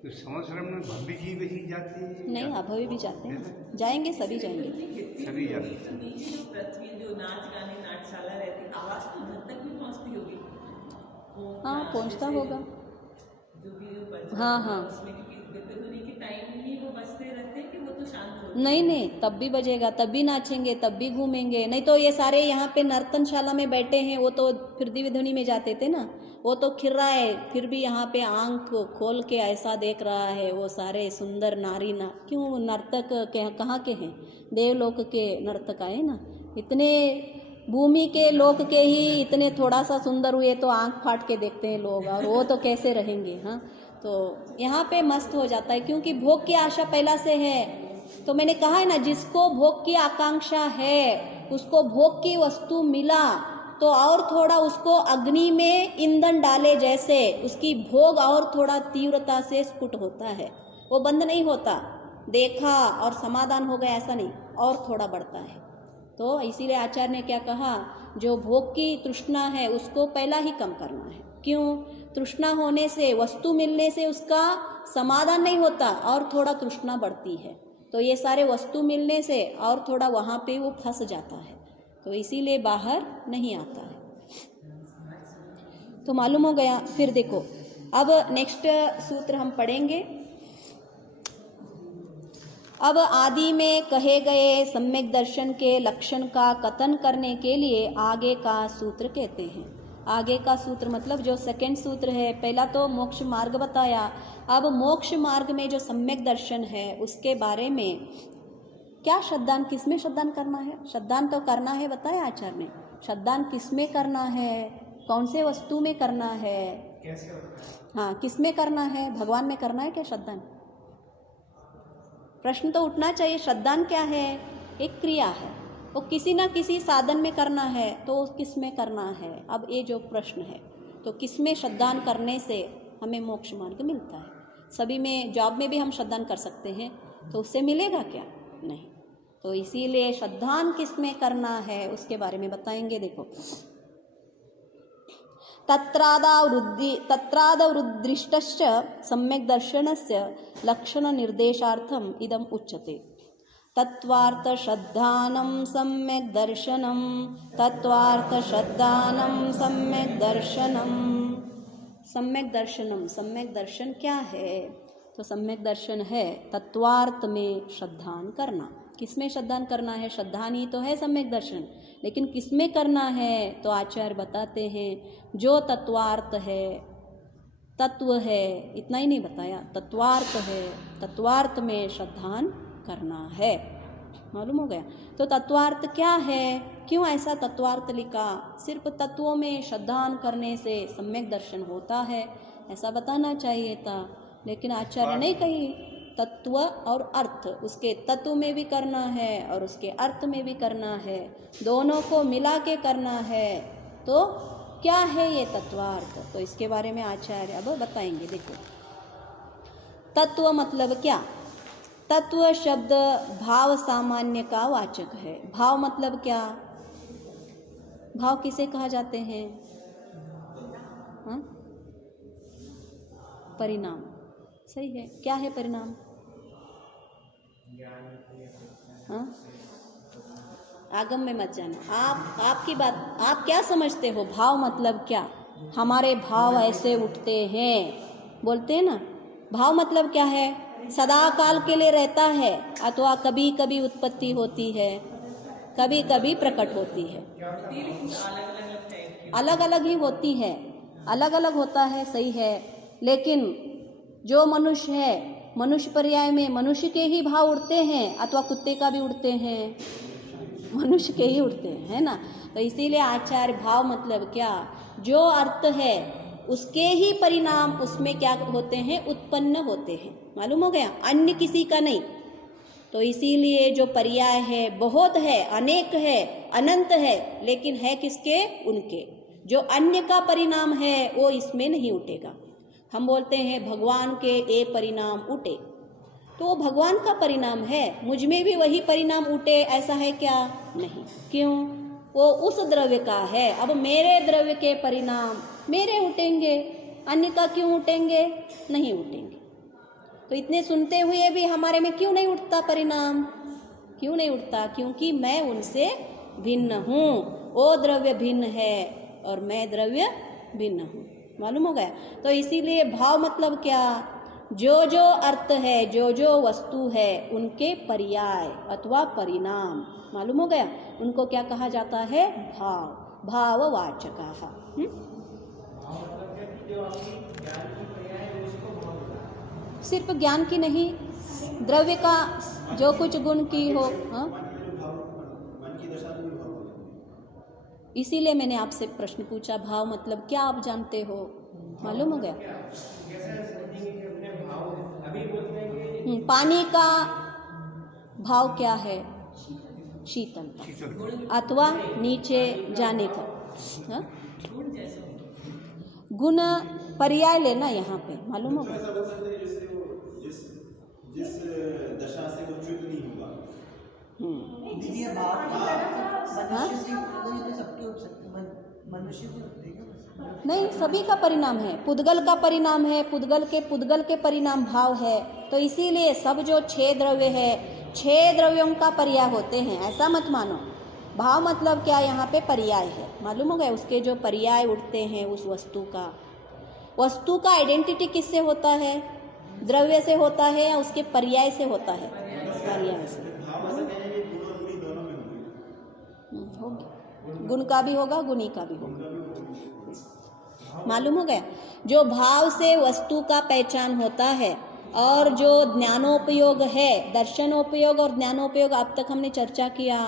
तो समोसरण में भव्य जीव ही जाते हैं? नहीं, अभव्य भी जाते हैं, जाएंगे, सभी जाएंगे, सभी जाते। नीचे जो पृथ्वी जो नाच गाने नाट्यशाला रहती, आवाज तो घर तक भी पहुंचती होगी। हाँ, पहुंचता होगा। जो भी हाँ हाँ, उसमें दिव्य के टाइम ही वो बजते रहते हैं कि वो तो शांत हो? नहीं नहीं, तब भी बजेगा, तब भी नाचेंगे, तब भी घूमेंगे। नहीं तो ये सारे यहाँ पे नर्तनशाला में बैठे हैं, वो तो फिर दिव्य ध्वनि में जाते थे ना, वो तो खिर रहा है, फिर भी यहाँ पे आंख खोल के ऐसा देख रहा है। वो सारे सुंदर नारी ना, क्यों नर्तक कहाँ के हैं? देवलोक के नर्तक आए ना। इतने भूमि के लोक के ही इतने थोड़ा सा सुंदर हुए तो आंख फाड़ के देखते हैं लोग, और वो तो कैसे रहेंगे? हाँ, तो यहाँ पे मस्त हो जाता है, क्योंकि भोग की आशा पहला से है। तो मैंने कहा है ना, जिसको भोग की आकांक्षा है उसको भोग की वस्तु मिला तो और थोड़ा उसको अग्नि में ईंधन डाले जैसे उसकी भोग और थोड़ा तीव्रता से स्फुट होता है, वो बंद नहीं होता। देखा और समाधान हो गया ऐसा नहीं, और थोड़ा बढ़ता है। तो इसीलिए आचार्य ने क्या कहा, जो भोग की तृष्णा है उसको पहला ही कम करना है। क्यों? तृष्णा होने से, वस्तु मिलने से उसका समाधान नहीं होता और थोड़ा तृष्णा बढ़ती है। तो ये सारे वस्तु मिलने से और थोड़ा वहाँ पे वो फंस जाता है, तो इसीलिए बाहर नहीं आता है। तो मालूम हो गया। फिर देखो, अब नेक्स्ट सूत्र हम पढ़ेंगे। अब आदि में कहे गए सम्यक दर्शन के लक्षण का कथन करने के लिए आगे का सूत्र कहते हैं। आगे का सूत्र मतलब जो सेकंड सूत्र है, पहला तो मोक्ष मार्ग बताया, अब मोक्ष मार्ग में जो सम्यक दर्शन है उसके बारे में क्या श्रद्धान, किस में श्रद्धान करना है? श्रद्धान तो करना है बताया आचार्य ने, श्रद्धान किस में करना है, कौन से वस्तु में करना है, कैसे होता है? हाँ किस में करना है, भगवान में करना है क्या श्रद्धान? प्रश्न तो उठना चाहिए। श्रद्धान क्या है? एक क्रिया है, वो किसी ना किसी साधन में करना है, तो किस में करना है? अब ये जो प्रश्न है, तो किस में श्रद्धान करने से हमें मोक्ष मार्ग मिलता है? सभी में, जॉब में भी हम श्रद्धान कर सकते हैं, तो उससे मिलेगा क्या? नहीं। तो इसीलिए श्रद्धान किस में करना है उसके बारे में बताएंगे। देखो, तत्रादवृद्धिष्टश्च सम्यक् दर्शनस्य लक्षण निर्देशार्थम इदम उच्यते। तत्वार्थ श्रद्धानं सम्यक् दर्शनं, तत्वार्थ श्रद्धानं सम्यक् दर्शनं। सम्यक् दर्शनम, सम्यक् दर्शन क्या है? तो सम्यक् दर्शन है तत्वार्थ में श्रद्धान करना। किस में श्रद्धान करना है? श्रद्धान ही तो है सम्यक् दर्शन, लेकिन किस में करना है? तो आचार्य बताते हैं जो तत्वार्थ है, तत्व है, इतना ही नहीं बताया, तत्वार्थ है, तत्वार्थ में श्रद्धान करना है। मालूम हो गया? तो तत्वार्थ क्या है? क्यों ऐसा तत्वार्थ लिखा? सिर्फ तत्वों में श्रद्धान करने से सम्यक् दर्शन होता है, ऐसा बताना चाहिए था, लेकिन आचार्य ने कही तत्व और अर्थ, उसके तत्व में भी करना है और उसके अर्थ में भी करना है, दोनों को मिला के करना है। तो क्या है ये तत्वार्थ? तो इसके बारे में आचार्य अब बताएंगे। देखो, तत्व मतलब क्या? तत्व शब्द भाव सामान्य का वाचक है। भाव मतलब क्या? भाव किसे कहा जाते हैं? हाँ, परिणाम। सही है। क्या है परिणाम? हाँ, आगम में मत जाना। आपकी बात, आप क्या समझते हो? भाव मतलब क्या? हमारे भाव ऐसे उठते हैं, बोलते हैं ना। भाव मतलब क्या है? सदा काल के लिए रहता है अथवा कभी कभी उत्पत्ति होती है, कभी कभी प्रकट होती है, अलग अलग ही होती है, अलग अलग होता है, सही है। लेकिन जो मनुष्य है, मनुष्य पर्याय में मनुष्य के ही भाव उड़ते हैं अथवा कुत्ते का भी उड़ते हैं? मनुष्य के ही उड़ते हैं, है ना। तो इसीलिए आचार्य भाव मतलब क्या, जो अर्थ है उसके ही परिणाम उसमें क्या होते हैं? उत्पन्न होते हैं। मालूम हो गया? अन्य किसी का नहीं। तो इसीलिए जो पर्याय है बहुत है, अनेक है, अनंत है, लेकिन है किसके? उनके। जो अन्य का परिणाम है वो इसमें नहीं उठेगा। हम बोलते हैं भगवान के ये परिणाम उठे, तो वो भगवान का परिणाम है, मुझ में भी वही परिणाम उठे, ऐसा है क्या? नहीं। क्यों? वो उस द्रव्य का है। अब मेरे द्रव्य के परिणाम मेरे उठेंगे, अन्य का क्यों उठेंगे? नहीं उठेंगे। तो इतने सुनते हुए भी हमारे में क्यों नहीं उठता परिणाम? क्यों नहीं उठता? क्योंकि मैं उनसे भिन्न हूँ। वो द्रव्य भिन्न है और मैं द्रव्य भिन्न हूँ। मालूम हो गया? तो इसीलिए भाव मतलब क्या, जो जो अर्थ है, जो जो वस्तु है, उनके पर्याय अथवा परिणाम। मालूम हो गया? उनको क्या कहा जाता है? भाव, भाववाचकाः। सिर्फ ज्ञान की नहीं, द्रव्य का जो कुछ गुण की हो। हाँ, इसीलिए मैंने आपसे प्रश्न पूछा, भाव मतलब क्या आप जानते हो? मालूम हो गया? पानी का भाव क्या है? शीतलता अथवा नीचे जाने का। हाँ? गुण पर्याय लेना यहाँ पे। मालूम होगा? जिस दशा से वो च्युत नहीं होगा। नहीं, सभी का परिणाम है। पुद्गल का परिणाम है, पुद्गल के परिणाम भाव है। तो इसीलिए सब जो 6 द्रव्य है, 6 द्रव्यों का पर्याय होते हैं, ऐसा मत मानो। भाव मतलब क्या? यहाँ पे पर्याय है। मालूम हो गया? उसके जो पर्याय उठते हैं उस वस्तु का आइडेंटिटी किससे होता है? द्रव्य से होता है या उसके पर्याय से होता है? पर्याय से। होगा, गुण का भी होगा, गुणी का भी होगा। मालूम हो गया? जो भाव से वस्तु का पहचान होता है और जो ज्ञानोपयोग है, दर्शनोपयोग और ज्ञानोपयोग अब तक हमने चर्चा किया।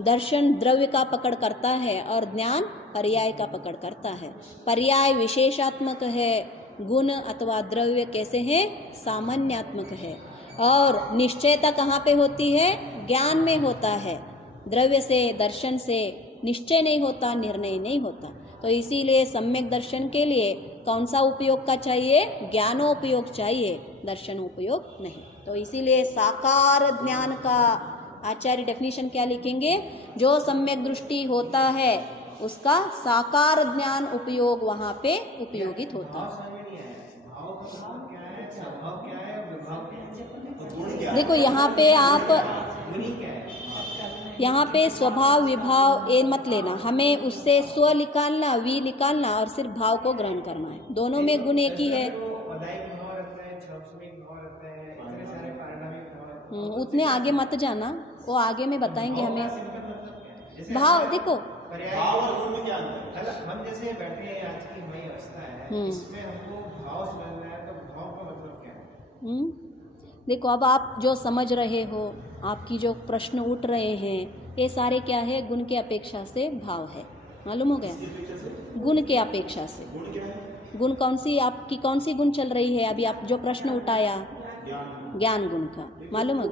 दर्शन द्रव्य का पकड़ करता है और ज्ञान पर्याय का पकड़ करता है। पर्याय विशेषात्मक है, गुण अथवा द्रव्य कैसे है? सामान्यात्मक है। और निश्चयता कहाँ पे होती है? ज्ञान में होता है। द्रव्य से, दर्शन से निश्चय नहीं होता, निर्णय नहीं होता। तो इसीलिए सम्यक दर्शन के लिए कौन सा उपयोग का चाहिए? ज्ञानोपयोग चाहिए, दर्शनोपयोग नहीं। तो इसीलिए साकार ज्ञान का आचार्य डेफिनेशन क्या लिखेंगे? जो सम्यक दृष्टि होता है उसका साकार ज्ञान उपयोग वहाँ पे उपयोगित होता है। देखो यहाँ पे आप यहाँ पे स्वभाव विभाव ये मत लेना, हमें उससे स्व निकालना, वी निकालना और सिर्फ भाव को ग्रहण करना है। दोनों में गुण एक ही है। उतने आगे मत जाना, वो आगे में बताएंगे हमें। भाव देखो, हम जैसे बैठे हैं आज की नई अवस्था है, इसमें हमको भाव समझना है, तो भाव का मतलब क्या है? देखो अब आप जो समझ रहे हो, आपकी जो प्रश्न उठ रहे हैं, ये सारे क्या है? गुण के अपेक्षा से भाव है। मालूम हो गया? गुण के अपेक्षा से। गुण कौन सी, आपकी कौन सी गुण चल रही है? अभी आप जो प्रश्न उठाया ज्ञान गुण का, मालूम है?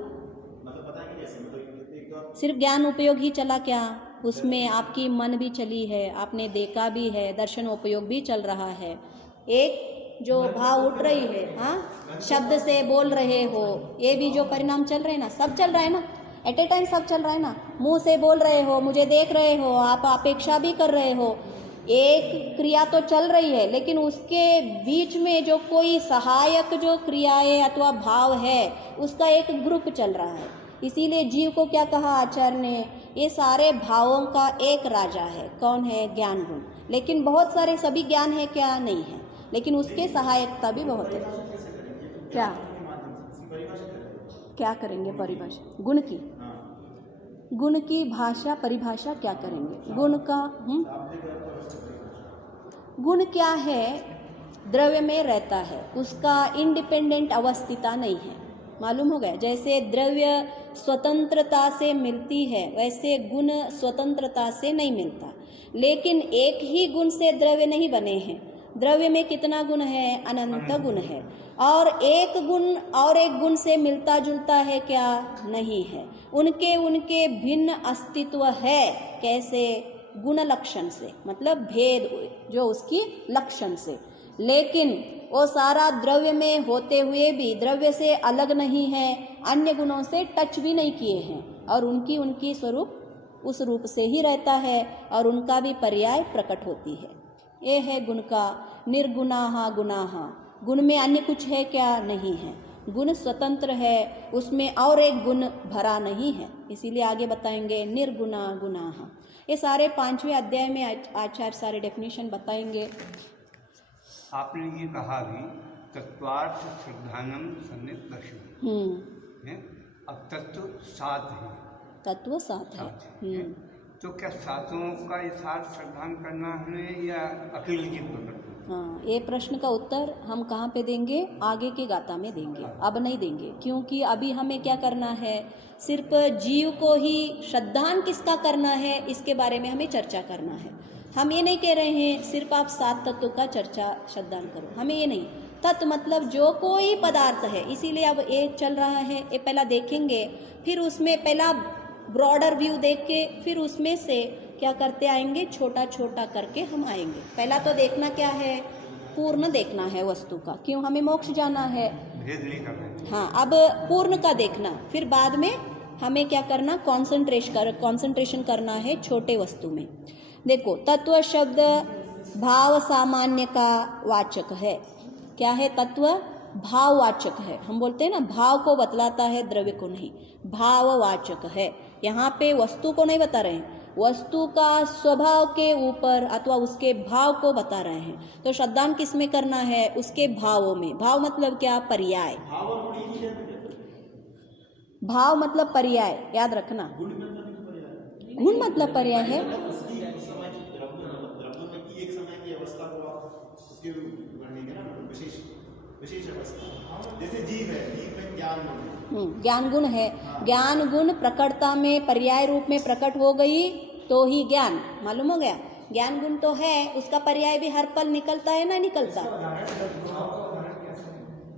सिर्फ ज्ञान उपयोग ही चला क्या? उसमें आपकी मन भी चली है, आपने देखा भी है, दर्शन उपयोग भी चल रहा है। एक जो भाव उठ रही है, हाँ, शब्द से बोल रहे हो, ये भी जो परिणाम चल रहे हैं ना, सब चल रहा है ना, एट ए टाइम सब चल रहा है ना। मुंह से बोल रहे हो, मुझे देख रहे हो, आप अपेक्षा भी कर रहे हो, एक क्रिया तो चल रही है, लेकिन उसके बीच में जो कोई सहायक जो क्रियाएं अथवा भाव है, उसका एक ग्रुप चल रहा है। इसीलिए जीव को क्या कहा आचार्य ने? ये सारे भावों का एक राजा है। कौन है? ज्ञान गुण। लेकिन बहुत सारे सभी ज्ञान है क्या? नहीं है, लेकिन उसके सहायकता भी बहुत है। क्या करेंगे? परिभाषा गुण की, गुण की भाषा, परिभाषा क्या करेंगे? गुण का गुण क्या है? द्रव्य में रहता है, उसका इंडिपेंडेंट अवस्थिता नहीं है। मालूम हो गया? जैसे द्रव्य स्वतंत्रता से मिलती है, वैसे गुण स्वतंत्रता से नहीं मिलता। लेकिन एक ही गुण से द्रव्य नहीं बने हैं। द्रव्य में कितना गुण है? अनंत गुण है। और एक गुण और एक गुण से मिलता जुलता है क्या? नहीं है। उनके उनके भिन्न अस्तित्व है। कैसे? गुण लक्षण से, मतलब भेद जो उसकी लक्षण से। लेकिन वो सारा द्रव्य में होते हुए भी द्रव्य से अलग नहीं है, अन्य गुणों से टच भी नहीं किए हैं, और उनकी स्वरूप उस रूप से ही रहता है और उनका भी पर्याय प्रकट होती है। ये है गुण का निर्गुणाः गुणाः। गुण में अन्य कुछ है क्या? नहीं है। गुण स्वतंत्र है, उसमें और एक गुण भरा नहीं है। इसीलिए आगे बताएंगे निर्गुणा गुणाः। ये सारे 5वें अध्याय में आचार्य सारे डेफिनेशन बताएंगे। आपने ये कहा भी तत्वार्थ श्रद्धानम सम्यक दर्शन है। अब तत्व 7 है, तत्व 7 है। तो क्या सातों का ये साथ श्रद्धान करना है या अकेले जीव को करना? हाँ, ये प्रश्न का उत्तर हम कहाँ पे देंगे? आगे के गाथा में देंगे, अब नहीं देंगे। क्योंकि अभी हमें क्या करना है? सिर्फ जीव को ही श्रद्धान किसका करना है, इसके बारे में हमें चर्चा करना है। हम ये नहीं कह रहे हैं सिर्फ आप 7 तत्वों का चर्चा श्रद्धान करो, हमें ये नहीं। तत्व मतलब जो कोई पदार्थ है। इसीलिए अब ये चल रहा है, ये पहला देखेंगे, फिर उसमें पहला ब्रॉडर व्यू देख के फिर उसमें से क्या करते आएंगे, छोटा छोटा करके हम आएंगे। पहला तो देखना क्या है? पूर्ण देखना है वस्तु का। क्यों? हमें मोक्ष जाना है, भेद नहीं करना है। हाँ, अब पूर्ण का देखना, फिर बाद में हमें क्या करना? कॉन्सेंट्रेशन करना है छोटे वस्तु में। देखो, तत्व शब्द भाव सामान्य का वाचक है। क्या है? तत्व भाववाचक है। हम बोलते हैं ना, भाव को बतलाता है, द्रव्य को नहीं। भाववाचक है। यहाँ पे वस्तु को नहीं बता रहे हैं, वस्तु का स्वभाव के ऊपर अथवा उसके भाव को बता रहे हैं। तो श्रद्धान किस में करना है? उसके भावों में। भाव मतलब क्या? पर्याय। भाव मतलब पर्याय, याद रखना। गुण मतलब पर्याय है। चीज है बस। जैसे जीव है, जीव में ज्ञान गुण है। ज्ञान गुण है। ज्ञान गुण प्रकटता में पर्याय रूप में प्रकट हो गई तो ही ज्ञान। मालूम हो गया? ज्ञान गुण तो है, उसका पर्याय भी हर पल निकलता है ना निकलता?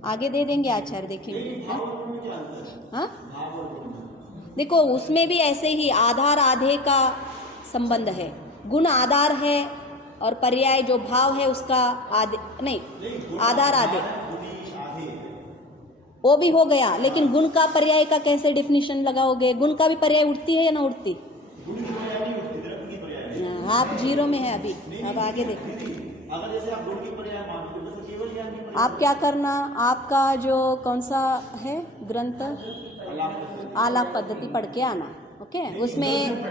आगे दे देंगे आचार्य, देखेंगे। हाँ, देखो उसमें भी ऐसे ही आधार आधे का संबंध है। गुण आधार है और पर्याय जो भाव है उसका आधे नहीं, आधार आधे वो भी हो गया। लेकिन गुण का पर्याय का कैसे डिफिनीशन लगाओगे? गुण का भी पर्याय उठती है या ना उठती? आप जीरो में है अभी, अब आगे देखो। अगर जैसे आप गुण की पर्याय मानते हो तो केवल ज्ञान की आप क्या करना, आपका जो कौन सा है ग्रंथ, आलाप पद्धति पढ़ के आना। ओके, उसमें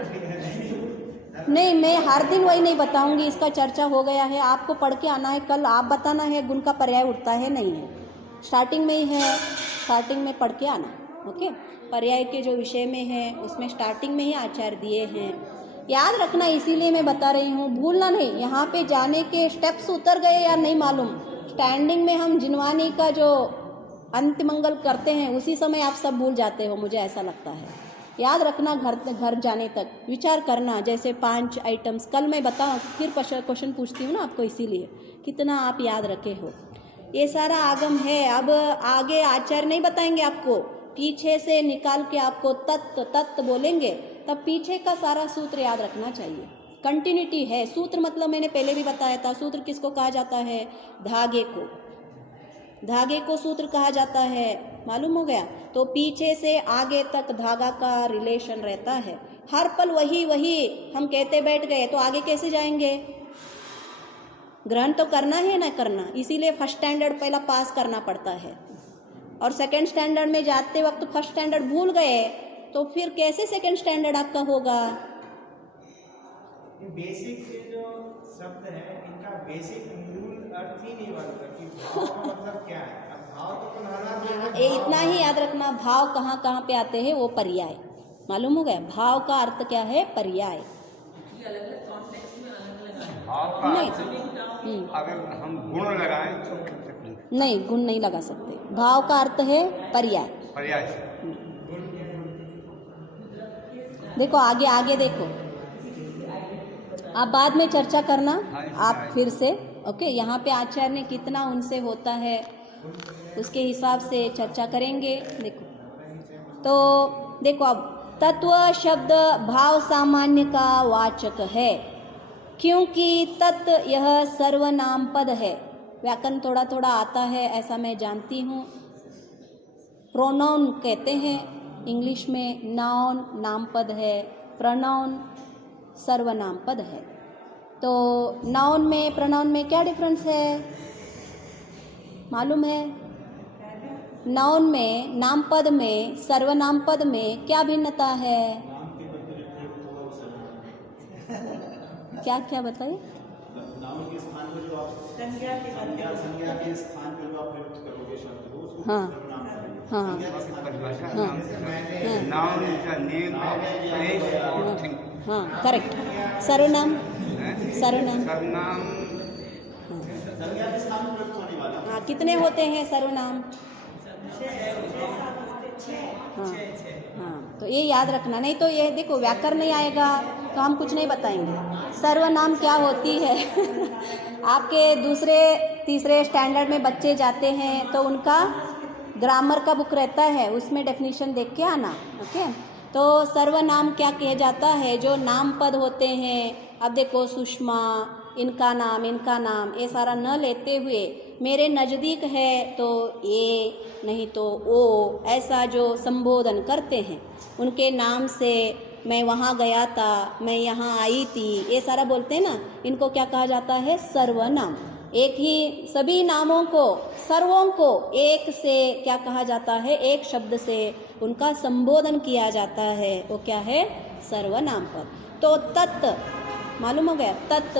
नहीं, मैं हर दिन वही नहीं बताऊंगी, इसका चर्चा हो गया है, आपको पढ़ के आना है। कल आप बताना है गुण का पर्याय उठता है नहीं है, स्टार्टिंग में ही है, स्टार्टिंग में पढ़ के आना। ओके, पर्याय के जो विषय में है उसमें स्टार्टिंग में ही आचार्य दिए हैं, याद रखना। इसीलिए मैं बता रही हूँ, भूलना नहीं। यहाँ पे जाने के स्टेप्स उतर गए या नहीं मालूम, स्टैंडिंग में हम जिनवानी का जो अंत्यमंगल करते हैं उसी समय आप सब भूल जाते हो, मुझे ऐसा लगता है। याद रखना, घर जाने तक विचार करना। जैसे 5 आइटम्स कल मैं बताऊँ, फिर क्वेश्चन पूछती हूँ ना आपको, इसीलिए कितना आप याद रखे हो। ये सारा आगम है। अब आगे आचार्य नहीं बताएंगे आपको, पीछे से निकाल के आपको तत्व बोलेंगे, तब पीछे का सारा सूत्र याद रखना चाहिए। कंटिन्यूटी है। सूत्र मतलब मैंने पहले भी बताया था, सूत्र किसको कहा जाता है? धागे को सूत्र कहा जाता है, मालूम हो गया? तो पीछे से आगे तक धागा का रिलेशन रहता है, हर पल वही हम कहते बैठ गए तो आगे कैसे जाएंगे? ग्रहण तो करना है ना करना, इसीलिए फर्स्ट स्टैंडर्ड पहला पास करना पड़ता है। और सेकंड स्टैंडर्ड में जाते वक्त फर्स्ट स्टैंडर्ड भूल गए तो फिर कैसे सेकंड स्टैंडर्ड आपका होगा? बेसिक जो शब्द है इनका बेसिक मूल अर्थ ही नहीं बनता कि भाव का मतलब क्या है। अब भाव तो पुनः ये इतना ही याद रखना, भाव कहाँ कहाँ पे आते हैं, वो पर्याय। मालूम हो गया? भाव का अर्थ क्या है? पर्याय। अलग-अलग कॉन्टेक्स्ट में अलग-अलग भाव का नहीं, अर्थ अगर हम गुण लगाएं तो तकलीफ नहीं, गुण नहीं लगा सकते। भाव का अर्थ है पर्याय। पर्याय से। देखो आगे देखो, आप बाद में चर्चा करना, आप फिर से। ओके, यहाँ पे आचार्य ने कितना उनसे होता है उसके हिसाब से चर्चा करेंगे। तो देखो अब तत्व शब्द भाव सामान्य का वाचक है, क्योंकि तत् यह सर्वनाम पद है। व्याकरण थोड़ा थोड़ा आता है ऐसा मैं जानती हूँ। प्रोनाउन कहते हैं इंग्लिश में, नाउन नाम पद है, प्रोनाउन सर्वनाम पद है। तो नाउन में प्रोनाउन में क्या डिफरेंस है मालूम है? नाउन में, नाम पद में, सर्वनाम पद में क्या भिन्नता है? क्या क्या बताइए? नाउन के स्थान पर जो आप संज्ञा के स्थान पर जो आप प्रयुक्त करोगे शब्द को उसको हाँ सर्वनाम करेंगे। हाँ संज्ञा के स्थान पर परिभाषा हाँ noun is a name of place और थिंग। हाँ, करेक्ट। सर्वनाम, सर्वनाम सर्वनाम संज्ञा के स्थान पर प्रयुक्त होने वाला। हाँ, कितने होते हैं सर्वनाम? हाँ हाँ, तो ये याद रखना, नहीं तो ये देखो व्याकरण नहीं आएगा तो हम कुछ नहीं बताएंगे। सर्वनाम क्या होती है आपके दूसरे तीसरे स्टैंडर्ड में बच्चे जाते हैं तो उनका ग्रामर का बुक रहता है, उसमें डेफिनेशन देख के आना। ओके, तो सर्वनाम क्या किया जाता है? जो नाम पद होते हैं। अब देखो सुषमा, इनका नाम, ये सारा न लेते हुए मेरे नज़दीक है तो ये, नहीं तो ओ, ऐसा जो संबोधन करते हैं उनके नाम से, मैं वहाँ गया था, मैं यहाँ आई थी, ये सारा बोलते हैं ना, इनको क्या कहा जाता है? सर्वनाम। एक ही सभी नामों को, सर्वों को एक से क्या कहा जाता है? एक शब्द से उनका संबोधन किया जाता है, वो क्या है? सर्वनाम पद। तो तत् मालूम हो गया? तत्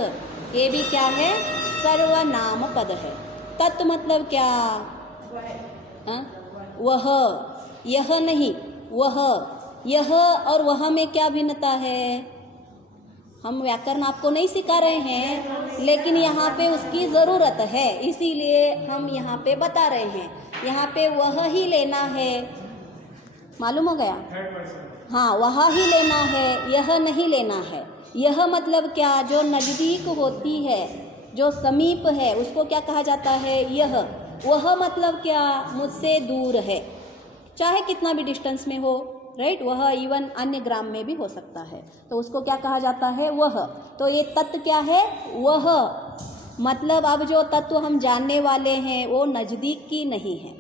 ये भी क्या है? सर्वनाम पद है। तत् मतलब क्या? हाँ? वह, यह नहीं, वह। यह और वह में क्या भिन्नता है? हम व्याकरण आपको नहीं सिखा रहे हैं, लेकिन यहाँ पे उसकी ज़रूरत है, इसीलिए हम यहाँ पे बता रहे हैं। यहाँ पे वह ही लेना है, मालूम हो गया? हाँ, वह ही लेना है, यह नहीं लेना है। यह मतलब क्या? जो नज़दीक होती है, जो समीप है, उसको क्या कहा जाता है? यह। वह मतलब क्या? मुझसे दूर है, चाहे कितना भी डिस्टेंस में हो, राइट? वह इवन अन्य ग्राम में भी हो सकता है, तो उसको क्या कहा जाता है? वह। तो ये तत्व क्या है? वह। मतलब अब जो तत्व हम जानने वाले हैं वो नज़दीक की नहीं है,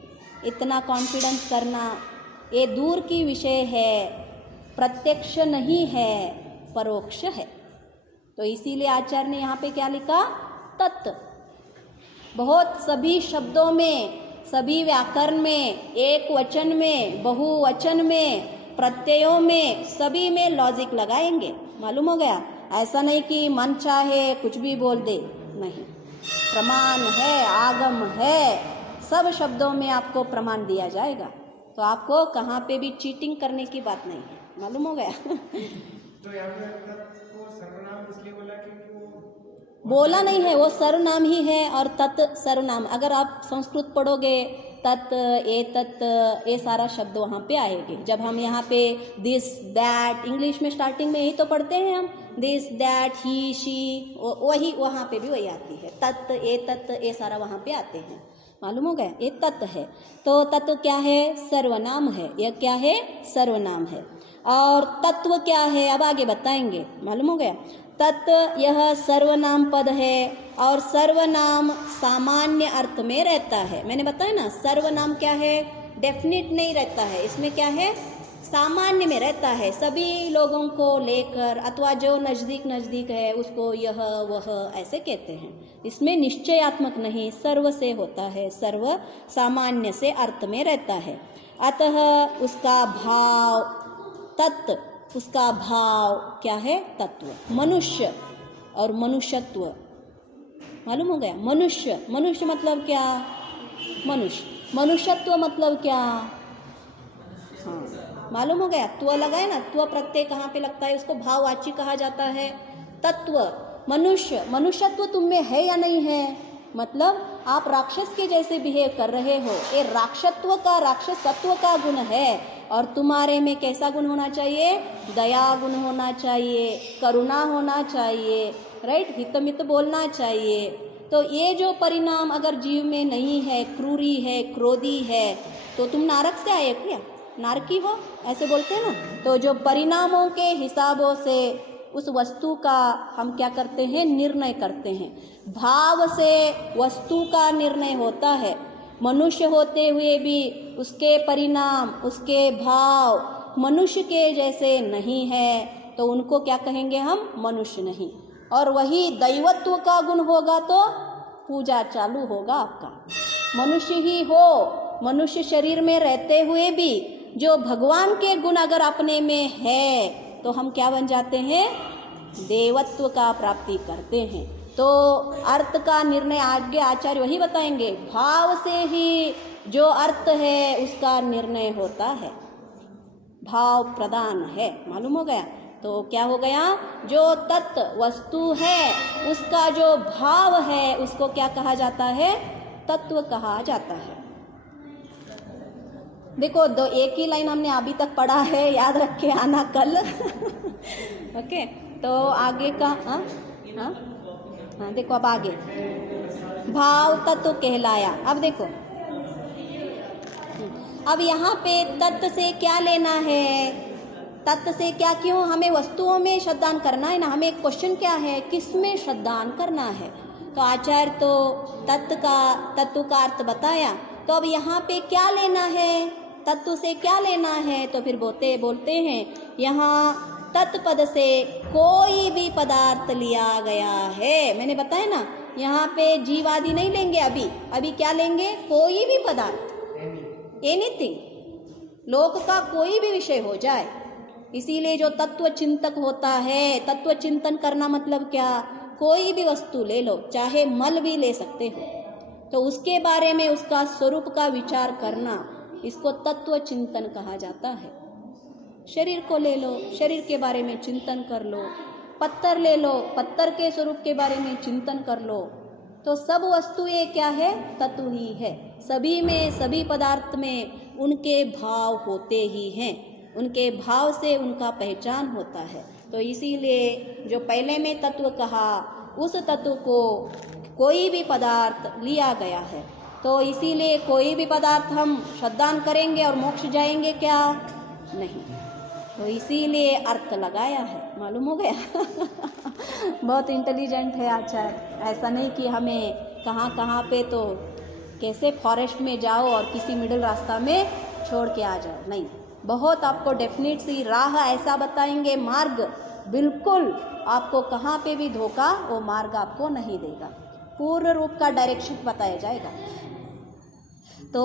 इतना कॉन्फिडेंस करना। ये दूर की विषय है, प्रत्यक्ष नहीं है, परोक्ष है। तो इसीलिए आचार्य ने यहाँ पे क्या लिखा? तत्। बहुत सभी शब्दों में, सभी व्याकरण में, एक वचन में, बहुवचन में, प्रत्ययों में, सभी में लॉजिक लगाएंगे, मालूम हो गया? ऐसा नहीं कि मन चाहे कुछ भी बोल दे, नहीं। प्रमाण है, आगम है, सब शब्दों में आपको प्रमाण दिया जाएगा। तो आपको कहाँ पे भी चीटिंग करने की बात नहीं है, मालूम हो गया? तो यहाँ पे तत् को सर्वनाम इसलिए बोला क्योंकि वो बोला नहीं है, वो सर्वनाम ही है, और तत् सर्वनाम। अगर आप संस्कृत पढ़ोगे, तत्, ये सारा शब्द वहाँ पे आएंगे। जब हम यहाँ पे दिस दैट, इंग्लिश में स्टार्टिंग में यही तो पढ़ते हैं हम, दिस दैट, ही शी, वही वहाँ पे भी वही आती है। तत्, ये सारा वहाँ पे आते हैं, मालूम हो गया? ये तत् है। तो तत्व क्या है? सर्वनाम है। यह क्या है? सर्वनाम है। और तत्व क्या है? अब आगे बताएंगे, मालूम हो गया? तत्, यह सर्वनाम पद है, और सर्वनाम सामान्य अर्थ में रहता है। मैंने बताया ना, सर्वनाम क्या है? डेफिनिट नहीं रहता है, इसमें क्या है? सामान्य में रहता है, सभी लोगों को लेकर, अथवा जो नज़दीक है उसको यह वह ऐसे कहते हैं। इसमें निश्चयात्मक नहीं, सर्व से होता है, सर्व सामान्य से अर्थ में रहता है। अतः उसका भाव तत्, उसका भाव क्या है? तत्व। मनुष्य और मनुष्यत्व, मालूम हो गया? मनुष्य, मनुष्य मतलब क्या? मनुष्य। मनुष्यत्व मतलब क्या? हाँ, मालूम हो गया? त्व लगा है ना, त्व प्रत्यय कहाँ पे लगता है? उसको भाववाची कहा जाता है। तत्व, मनुष्य, मनुष्यत्व तुम में है या नहीं है? मतलब आप राक्षस के जैसे बिहेव कर रहे हो, ये राक्षसत्व का गुण है। और तुम्हारे में कैसा गुण होना चाहिए? दया गुण होना चाहिए, करुणा होना चाहिए, राइट? हितमित बोलना चाहिए। तो ये जो परिणाम अगर जीव में नहीं है, क्रूरी है, क्रोधी है, तो तुम नारक से आए क्या? नारकी हो, ऐसे बोलते हैं ना। तो जो परिणामों के हिसाबों से उस वस्तु का हम क्या करते हैं? निर्णय करते हैं। भाव से वस्तु का निर्णय होता है। मनुष्य होते हुए भी उसके परिणाम, उसके भाव मनुष्य के जैसे नहीं है, तो उनको क्या कहेंगे हम? मनुष्य नहीं। और वही दैवत्व का गुण होगा तो पूजा चालू होगा आपका। मनुष्य ही हो, मनुष्य शरीर में रहते हुए भी जो भगवान के गुण अगर अपने में है, तो हम क्या बन जाते हैं? देवत्व का प्राप्ति करते हैं। तो अर्थ का निर्णय आगे आचार्य वही बताएंगे, भाव से ही जो अर्थ है उसका निर्णय होता है, भाव प्रदान है, मालूम हो गया? तो क्या हो गया? जो तत्व वस्तु है उसका जो भाव है उसको क्या कहा जाता है? तत्व कहा जाता है। देखो, दो एक ही लाइन हमने अभी तक पढ़ा है, याद रख के आना कल। ओके, तो आगे का हाँ देखो, अब आगे भाव तत्व कहलाया। अब देखो, अब यहाँ पे तत्व से क्या लेना है? तत्व से क्या, क्यों हमें वस्तुओं में श्रद्धान करना है ना? हमें क्वेश्चन क्या है? किस में श्रद्धान करना है? तो आचार्य तो तत्व का अर्थ बताया। तो अब यहाँ पे क्या लेना है? तत्व से क्या लेना है? तो फिर बोलते हैं यहाँ तत्पद से कोई भी पदार्थ लिया गया है। मैंने बताया ना, यहाँ पे जीव आदि नहीं लेंगे। अभी क्या लेंगे? कोई भी पदार्थ, एनीथिंग, लोक का कोई भी विषय हो जाए। इसीलिए जो तत्व चिंतक होता है, तत्व चिंतन करना मतलब क्या? कोई भी वस्तु ले लो, चाहे मल भी ले सकते हो, तो उसके बारे में उसका स्वरूप का विचार करना, इसको तत्व चिंतन कहा जाता है। शरीर को ले लो, शरीर के बारे में चिंतन कर लो, पत्थर ले लो, पत्थर के स्वरूप के बारे में चिंतन कर लो, तो सब वस्तुएं क्या है? तत्व ही है। सभी में, सभी पदार्थ में उनके भाव होते ही हैं, उनके भाव से उनका पहचान होता है। तो इसीलिए जो पहले में तत्व कहा, उस तत्व को कोई भी पदार्थ लिया गया है, तो इसीलिए कोई भी पदार्थ हम श्रद्धान करेंगे और मोक्ष जाएंगे क्या? नहीं। तो इसीलिए अर्थ लगाया है। मालूम हो गया? बहुत इंटेलिजेंट है आचार्य। ऐसा नहीं कि हमें कहाँ कहाँ पे तो कैसे फॉरेस्ट में जाओ और किसी मिडिल रास्ता में छोड़ के आ जाओ, नहीं। बहुत आपको डेफिनेट सी राह ऐसा बताएंगे, मार्ग बिल्कुल आपको कहाँ पे भी धोखा वो मार्ग आपको नहीं देगा, पूर्ण रूप का डायरेक्शन बताया जाएगा। तो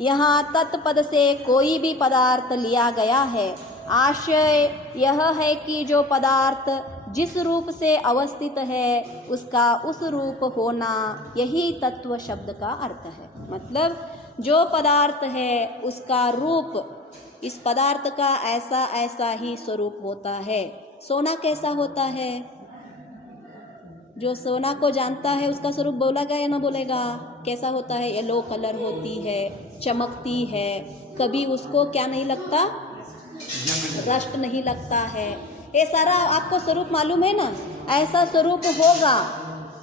यहाँ तत्पद से कोई भी पदार्थ लिया गया है। आशय यह है कि जो पदार्थ जिस रूप से अवस्थित है उसका उस रूप होना, यही तत्व शब्द का अर्थ है। मतलब जो पदार्थ है उसका रूप, इस पदार्थ का ऐसा ऐसा ही स्वरूप होता है। सोना कैसा होता है? जो सोना को जानता है उसका स्वरूप बोलेगा या ना बोलेगा? कैसा होता है? येलो कलर होती है, चमकती है, कभी उसको क्या नहीं लगता? रस्ट नहीं लगता है। ये सारा आपको स्वरूप मालूम है ना? ऐसा स्वरूप होगा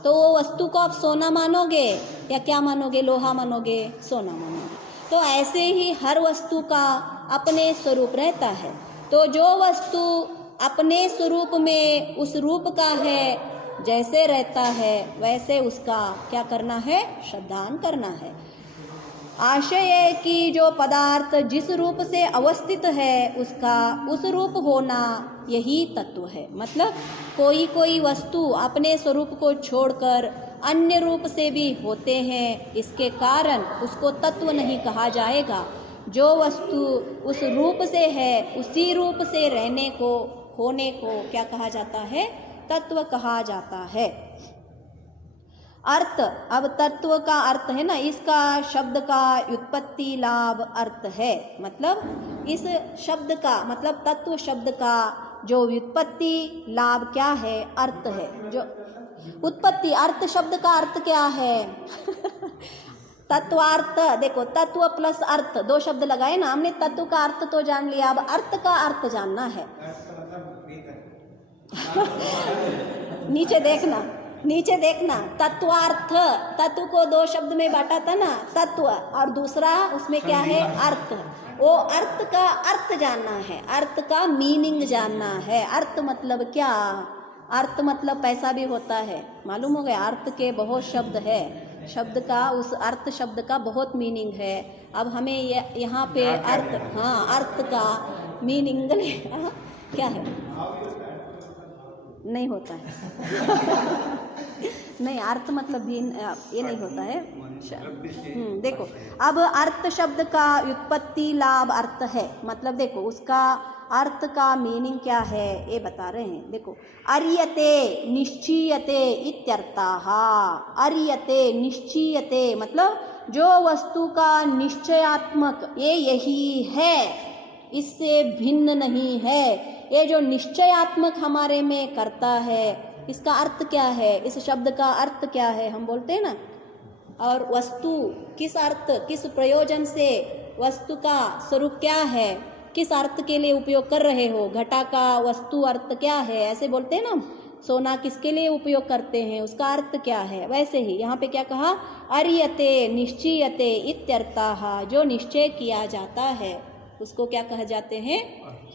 तो वो वस्तु को आप सोना मानोगे या क्या मानोगे? लोहा मानोगे? सोना मानोगे। तो ऐसे ही हर वस्तु का अपने स्वरूप रहता है। तो जो वस्तु अपने स्वरूप में उस रूप का है, जैसे रहता है वैसे उसका क्या करना है? श्रद्धान करना है। आशय है कि जो पदार्थ जिस रूप से अवस्थित है उसका उस रूप होना, यही तत्व है। मतलब कोई कोई वस्तु अपने स्वरूप को छोड़कर अन्य रूप से भी होते हैं, इसके कारण उसको तत्व नहीं कहा जाएगा। जो वस्तु उस रूप से है उसी रूप से रहने को, होने को क्या कहा जाता है? तत्व कहा जाता है। अर्थ, अब तत्व का अर्थ है ना, इसका शब्द का व्युत्पत्ति लाभ अर्थ है। मतलब इस शब्द का मतलब तत्व शब्द का जो व्युत्पत्ति लाभ क्या है? अर्थ है। जो उत्पत्ति, अर्थ शब्द का अर्थ क्या है? तत्वार्थ। देखो, तत्व प्लस अर्थ, दो शब्द लगाए ना हमने। तत्व का अर्थ तो जान लिया, अब अर्थ का अर्थ जानना है। नीचे देखना, नीचे देखना। तत्वार्थ, तत्व को दो शब्द में बांटा था ना, तत्व और दूसरा उसमें क्या है? अर्थ। वो अर्थ का अर्थ जानना है, अर्थ का मीनिंग जानना है। अर्थ मतलब क्या? अर्थ मतलब पैसा भी होता है, मालूम हो गया? अर्थ के बहुत शब्द है, शब्द का, उस अर्थ शब्द का बहुत मीनिंग है। अब हमें यहाँ पे अर्थ, हाँ, अर्थ का मीनिंग क्या है? नहीं होता है। नहीं, अर्थ मतलब भी ये नहीं होता है। देखो, अब अर्थ शब्द का व्युत्पत्ति लाभ अर्थ है। मतलब देखो उसका अर्थ का मीनिंग क्या है ये बता रहे हैं। देखो, अर्यते निश्चीयते इत्यर्थः। अर्यते निश्चीयते मतलब जो वस्तु का निश्चयात्मक ये यही है, इससे भिन्न नहीं है। ये जो निश्चयात्मक हमारे में करता है, इसका अर्थ क्या है? इस शब्द का अर्थ क्या है? हम बोलते हैं ना, और वस्तु किस अर्थ, किस प्रयोजन से, वस्तु का स्वरूप क्या है, किस अर्थ के लिए उपयोग कर रहे हो? घटा का वस्तु अर्थ क्या है, ऐसे बोलते हैं ना। सोना किसके लिए उपयोग करते हैं, उसका अर्थ क्या है? वैसे ही यहाँ पे क्या कहा? अर्यते निश्चीयते इत्यर्थः। जो निश्चय किया जाता है उसको क्या कहा जाते हैं?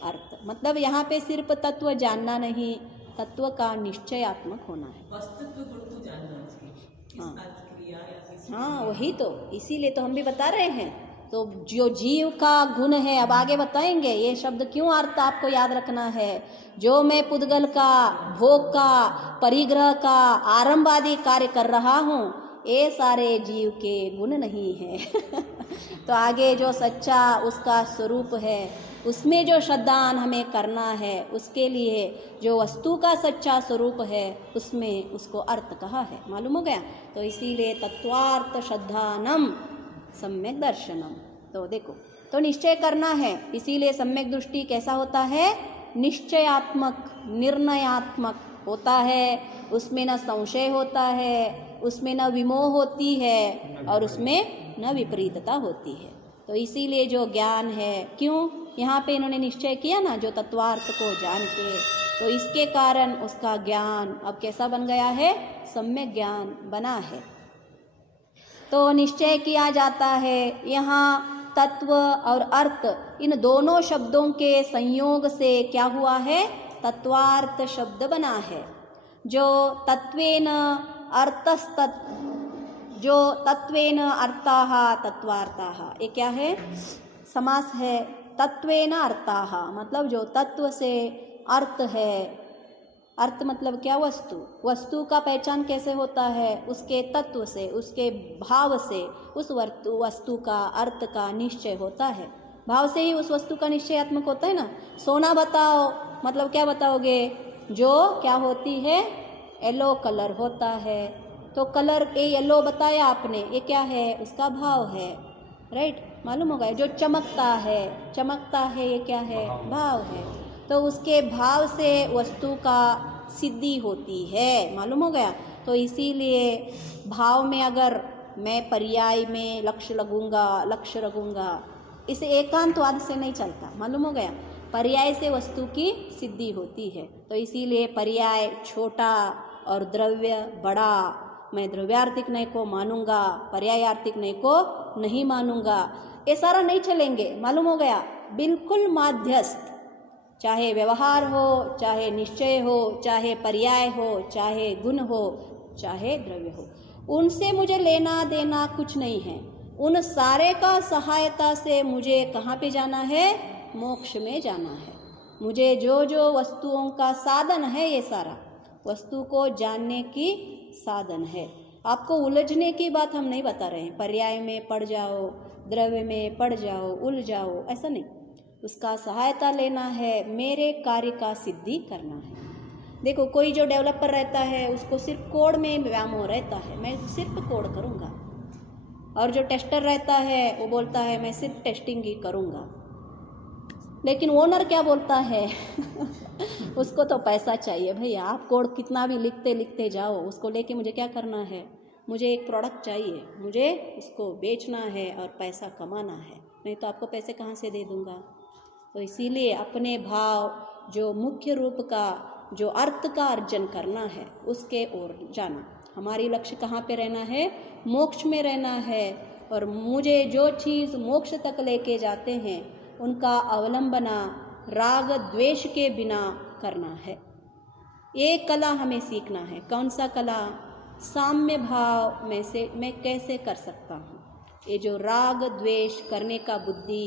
अर्थ। मतलब यहाँ पे सिर्फ तत्व जानना नहीं, तत्व का निश्चयात्मक होना है। वस्तुत्व गुण तो जानना उसकी, किस अर्थ क्रिया या किस, हाँ वही तो, इसीलिए तो हम भी बता रहे हैं। तो जो जीव का गुण है, अब आगे बताएंगे ये शब्द क्यों अर्थ आपको याद रखना है। जो मैं पुद्गल का, भोग का, परिग्रह का, आरंभ आदि कार्य कर रहा हूँ, ये सारे जीव के गुण नहीं है। तो आगे जो सच्चा उसका स्वरूप है, उसमें जो श्रद्धान हमें करना है, उसके लिए जो वस्तु का सच्चा स्वरूप है उसमें उसको अर्थ कहा है। मालूम हो गया? तो इसीलिए तत्वार्थ श्रद्धानम सम्यक दर्शनम। तो देखो, तो निश्चय करना है, इसीलिए सम्यक दृष्टि कैसा होता है? निश्चयात्मक, निर्णयात्मक होता है, उसमें न संशय होता है, उसमें न विमोह होती है और उसमें न विपरीतता होती है। तो इसीलिए जो ज्ञान है, क्यों यहाँ पे इन्होंने निश्चय किया ना, जो तत्वार्थ को जान के, तो इसके कारण उसका ज्ञान अब कैसा बन गया है, सम्यक ज्ञान बना है। तो निश्चय किया जाता है। यहाँ तत्व और अर्थ इन दोनों शब्दों के संयोग से क्या हुआ है, तत्वार्थ शब्द बना है। जो तत्वेन अर्थस्तत्, जो तत्वेन अर्थाः तत्वार्थाः, ये क्या है, समास है। तत्वेन अर्थाः मतलब जो तत्व से अर्थ है, अर्थ मतलब क्या, वस्तु। वस्तु का पहचान कैसे होता है, उसके तत्व से, उसके भाव से उस वस्तु का, अर्थ का निश्चय होता है। भाव से ही उस वस्तु का निश्चयात्मक होता है ना। सोना बताओ, मतलब क्या बताओगे, जो क्या होती है, येलो कलर होता है। तो कलर ये येलो बताया आपने, ये क्या है, उसका भाव है, राइट, मालूम होगा। जो चमकता है, चमकता है, ये क्या है, भाव है। तो उसके भाव से वस्तु का सिद्धि होती है, मालूम हो गया। तो इसीलिए भाव में अगर मैं पर्याय में लक्ष्य लगूंगा, इसे एकांतवाद से नहीं चलता, मालूम हो गया। पर्याय से वस्तु की सिद्धि होती है। तो इसीलिए पर्याय छोटा और द्रव्य बड़ा, मैं द्रव्यार्थिक नय को मानूंगा, पर्यायार्थिक नय को नहीं मानूंगा, ये सारा नहीं चलेंगे, मालूम हो गया। बिल्कुल माध्यस्थ, चाहे व्यवहार हो, चाहे निश्चय हो, चाहे पर्याय हो, चाहे गुण हो, चाहे द्रव्य हो, उनसे मुझे लेना देना कुछ नहीं है। उन सारे का सहायता से मुझे कहाँ पे जाना है, मोक्ष में जाना है। मुझे जो जो वस्तुओं का साधन है, ये सारा वस्तु को जानने की साधन है। आपको उलझने की बात हम नहीं बता रहे हैं, पर्याय में पड़ जाओ, द्रव्य में पड़ जाओ, उलझ जाओ, ऐसा नहीं। उसका सहायता लेना है, मेरे कार्य का सिद्धि करना है। देखो, कोई जो डेवलपर रहता है उसको सिर्फ कोड में व्यामोह रहता है, मैं सिर्फ कोड करूँगा। और जो टेस्टर रहता है वो बोलता है मैं सिर्फ टेस्टिंग ही करूँगा। लेकिन ओनर क्या बोलता है उसको तो पैसा चाहिए भैया। आप कोड कितना भी लिखते लिखते जाओ, उसको लेके मुझे क्या करना है, मुझे एक प्रोडक्ट चाहिए, मुझे उसको बेचना है और पैसा कमाना है, नहीं तो आपको पैसे कहाँ से दे दूँगा। तो इसीलिए अपने भाव, जो मुख्य रूप का, जो अर्थ का अर्जन करना है, उसके ओर जाना। हमारी लक्ष्य कहाँ पे रहना है, मोक्ष में रहना है। और मुझे जो चीज़ मोक्ष तक लेके जाते हैं उनका अवलंबना राग द्वेष के बिना करना है। ये कला हमें सीखना है। कौन सा कला, साम्य भाव में से मैं कैसे कर सकता हूँ, ये जो राग द्वेष करने का बुद्धि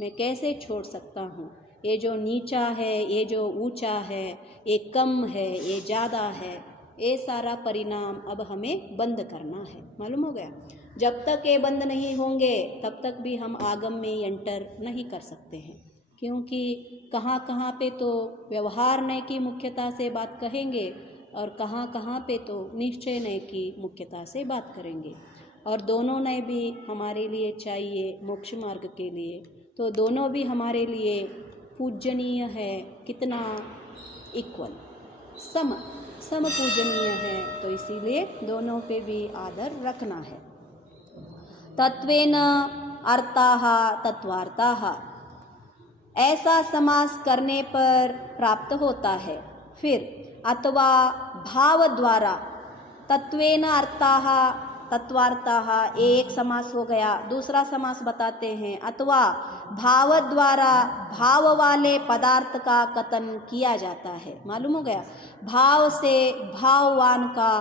मैं कैसे छोड़ सकता हूँ। ये जो नीचा है, ये जो ऊंचा है, ये कम है, ये ज़्यादा है, ये सारा परिणाम अब हमें बंद करना है, मालूम हो गया। जब तक ये बंद नहीं होंगे तब तक भी हम आगम में एंटर नहीं कर सकते हैं। क्योंकि कहाँ कहाँ पे तो व्यवहार नय की मुख्यता से बात कहेंगे और कहाँ कहाँ पे तो निश्चय नय की मुख्यता से बात करेंगे। और दोनों नय भी हमारे लिए चाहिए मोक्ष मार्ग के लिए। तो दोनों भी हमारे लिए पूजनीय है। कितना, इक्वल, सम पूजनीय है। तो इसीलिए दोनों पे भी आदर रखना है। तत्वेन अर्थाः तत्वार्थाः, ऐसा समास करने पर प्राप्त होता है। फिर अथवा भाव द्वारा, तत्वेन अर्थाः तत्वार्थाः, एक समास हो गया। दूसरा समास बताते हैं, अथवा भाव द्वारा भाव वाले पदार्थ का कथन किया जाता है। मालूम हो गया। भाव से भाववान का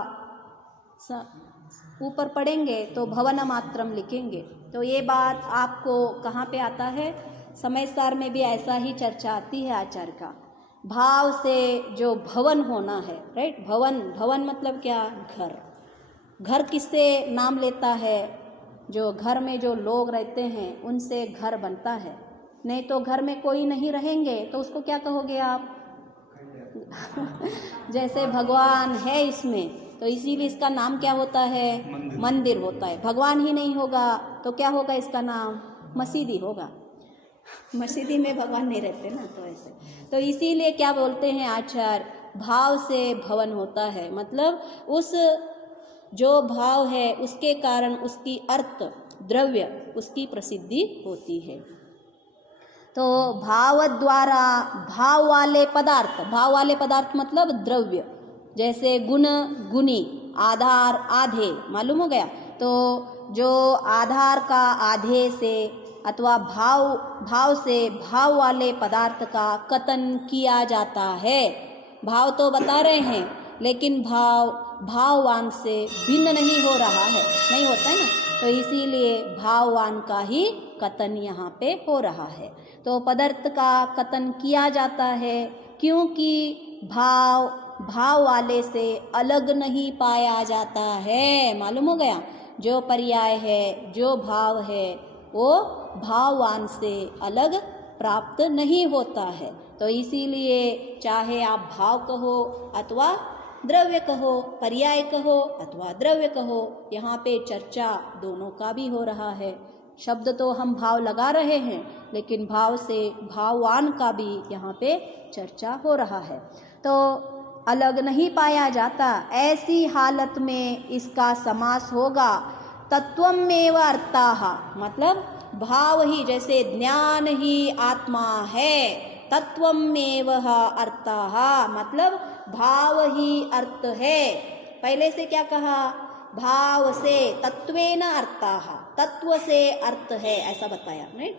ऊपर पढ़ेंगे तो भवन मात्रम लिखेंगे। तो ये बात आपको कहाँ पे आता है, समय सार में भी ऐसा ही चर्चा आती है आचार्य का। भाव से जो भवन होना है, राइट। भवन मतलब क्या, घर। घर किससे नाम लेता है, जो घर में जो लोग रहते हैं उनसे घर बनता है। नहीं तो घर में कोई नहीं रहेंगे तो उसको क्या कहोगे आप जैसे भगवान है इसमें, तो इसीलिए इसका नाम क्या होता है, मंदिर होता है। भगवान ही नहीं होगा तो क्या होगा, इसका नाम मसीदी होगा। मस्जिदी में भगवान नहीं रहते ना, तो ऐसे। तो इसीलिए क्या बोलते हैं आचार्य, भाव से भवन होता है, मतलब उस जो भाव है उसके कारण उसकी अर्थ द्रव्य उसकी प्रसिद्धि होती है। तो भाव द्वारा भाव वाले पदार्थ मतलब द्रव्य, जैसे गुण गुणी, आधार आधे, मालूम हो गया। तो जो आधार का आधे से अथवा भाव से भाव वाले पदार्थ का कथन किया जाता है। भाव तो बता रहे हैं, लेकिन भाववान से भिन्न नहीं हो रहा है, नहीं होता है ना, तो इसीलिए भाववान का ही कथन यहाँ पे हो रहा है। तो पदार्थ का कथन किया जाता है क्योंकि भाव वाले से अलग नहीं पाया जाता है, मालूम हो गया। जो पर्याय है, जो भाव है, वो भाववान से अलग प्राप्त नहीं होता है। तो इसीलिए चाहे आप भाव कहो अथवा द्रव्य कहो, पर्याय कहो अथवा द्रव्य कहो, यहाँ पे चर्चा दोनों का भी हो रहा है। शब्द तो हम भाव लगा रहे हैं, लेकिन भाव से भाववान का भी यहाँ पे चर्चा हो रहा है। तो अलग नहीं पाया जाता, ऐसी हालत में इसका समास होगा तत्वमेव अर्थाः, मतलब भाव ही, जैसे ज्ञान ही आत्मा है, तत्वमेव अर्थाः मतलब भाव ही अर्थ है। पहले से क्या कहा, भाव से तत्वेन अर्थाः, तत्व से अर्थ है, ऐसा बताया नहीं।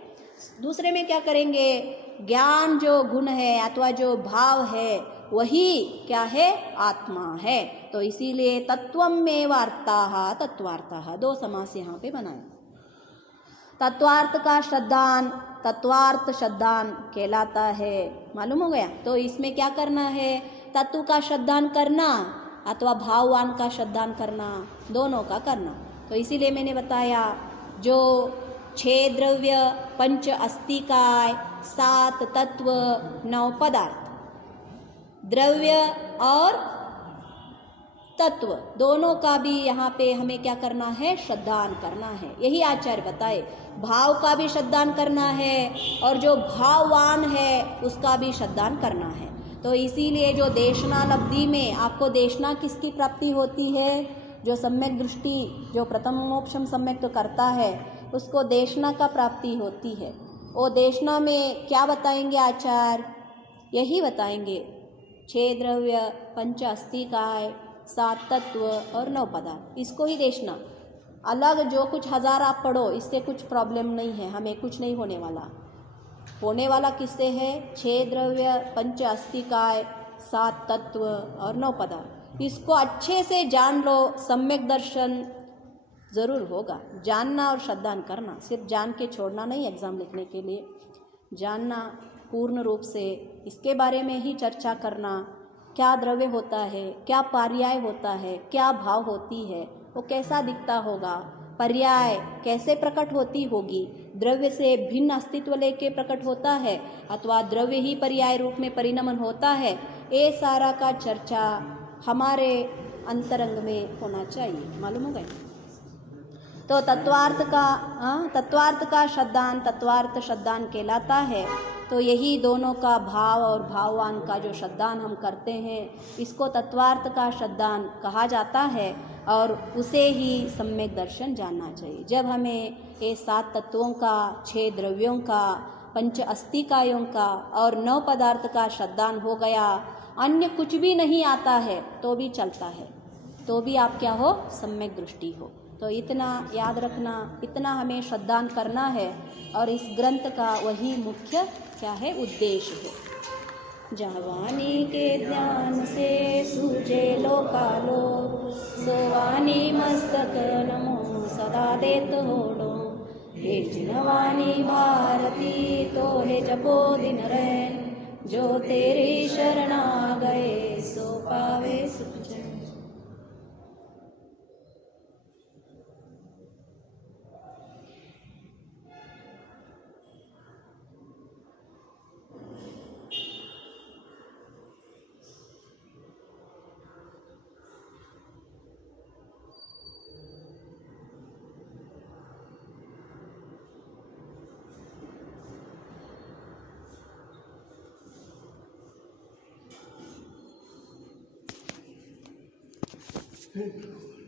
दूसरे में क्या करेंगे, ज्ञान जो गुण है अथवा जो भाव है वही क्या है, आत्मा है। तो इसीलिए तत्वमेव अर्थाः तत्वार्थः, दो समास यहाँ पे बनाए। तत्वार्थ का श्रद्धान तत्वार्थ श्रद्धान कहलाता है, मालूम हो गया। तो इसमें क्या करना है, तत्व का श्रद्धान करना अथवा भाववान का श्रद्धान करना, दोनों का करना। तो इसीलिए मैंने बताया जो 6 द्रव्य 5 अस्तिकाय 7 तत्व 9 पदार्थ, द्रव्य और तत्व दोनों का भी यहाँ पे हमें क्या करना है, श्रद्धान करना है। यही आचार्य बताए, भाव का भी श्रद्धान करना है और जो भाववान है उसका भी श्रद्धान करना है। तो इसीलिए जो देशना लब्धि में आपको देशना किसकी प्राप्ति होती है, जो सम्यक दृष्टि, जो प्रथम मोक्षम सम्यक तो करता है, उसको देशना का प्राप्ति होती है। वो देशना में क्या बताएंगे आचार्य, यही बताएंगे 6 द्रव्य 5 अस्तिकाय 7 तत्व और 9 पदार्थ, इसको ही देशना। अलग जो कुछ 1000 आप पढ़ो, इससे कुछ प्रॉब्लम नहीं है, हमें कुछ नहीं होने वाला। होने वाला किससे है, 6 द्रव्य 5 अस्तिकाय 7 तत्व और 9 पदार्थ। इसको अच्छे से जान लो, सम्यक दर्शन ज़रूर होगा। जानना और श्रद्धान करना, सिर्फ जान के छोड़ना नहीं एग्ज़ाम लिखने के लिए, जानना पूर्ण रूप से, इसके बारे में ही चर्चा करना। क्या द्रव्य होता है, क्या पर्याय होता है, क्या भाव होती है, वो कैसा दिखता होगा, पर्याय कैसे प्रकट होती होगी, द्रव्य से भिन्न अस्तित्व लेके प्रकट होता है अथवा द्रव्य ही पर्याय रूप में परिणमन होता है, ये सारा का चर्चा हमारे अंतरंग में होना चाहिए, मालूम हो गए। तो तत्वार्थ का श्रद्धान तत्वार्थ श्रद्धान कहलाता है। तो यही दोनों का भाव और भाववान का जो श्रद्धान हम करते हैं, इसको तत्वार्थ का श्रद्धान कहा जाता है और उसे ही सम्यक दर्शन जानना चाहिए। जब हमें ये 7 तत्वों का, 6 द्रव्यों का, 5 अस्तिकायों का और 9 पदार्थ का श्रद्धान हो गया, अन्य कुछ भी नहीं आता है तो भी चलता है, तो भी आप क्या हो, सम्यक दृष्टि हो। तो इतना याद रखना, इतना हमें श्रद्धान करना है और इस ग्रंथ का वही मुख्य क्या है, उद्देश्य है। जवानी के ध्यान से सूझे लोकालो, सोवानी मस्तक नमो सदा देत होड़ो। हे जिनवानी भारती तो हे जपो दिन रहे, जो तेरी शरणा गए सो पावे सुख जय। हे प्रभु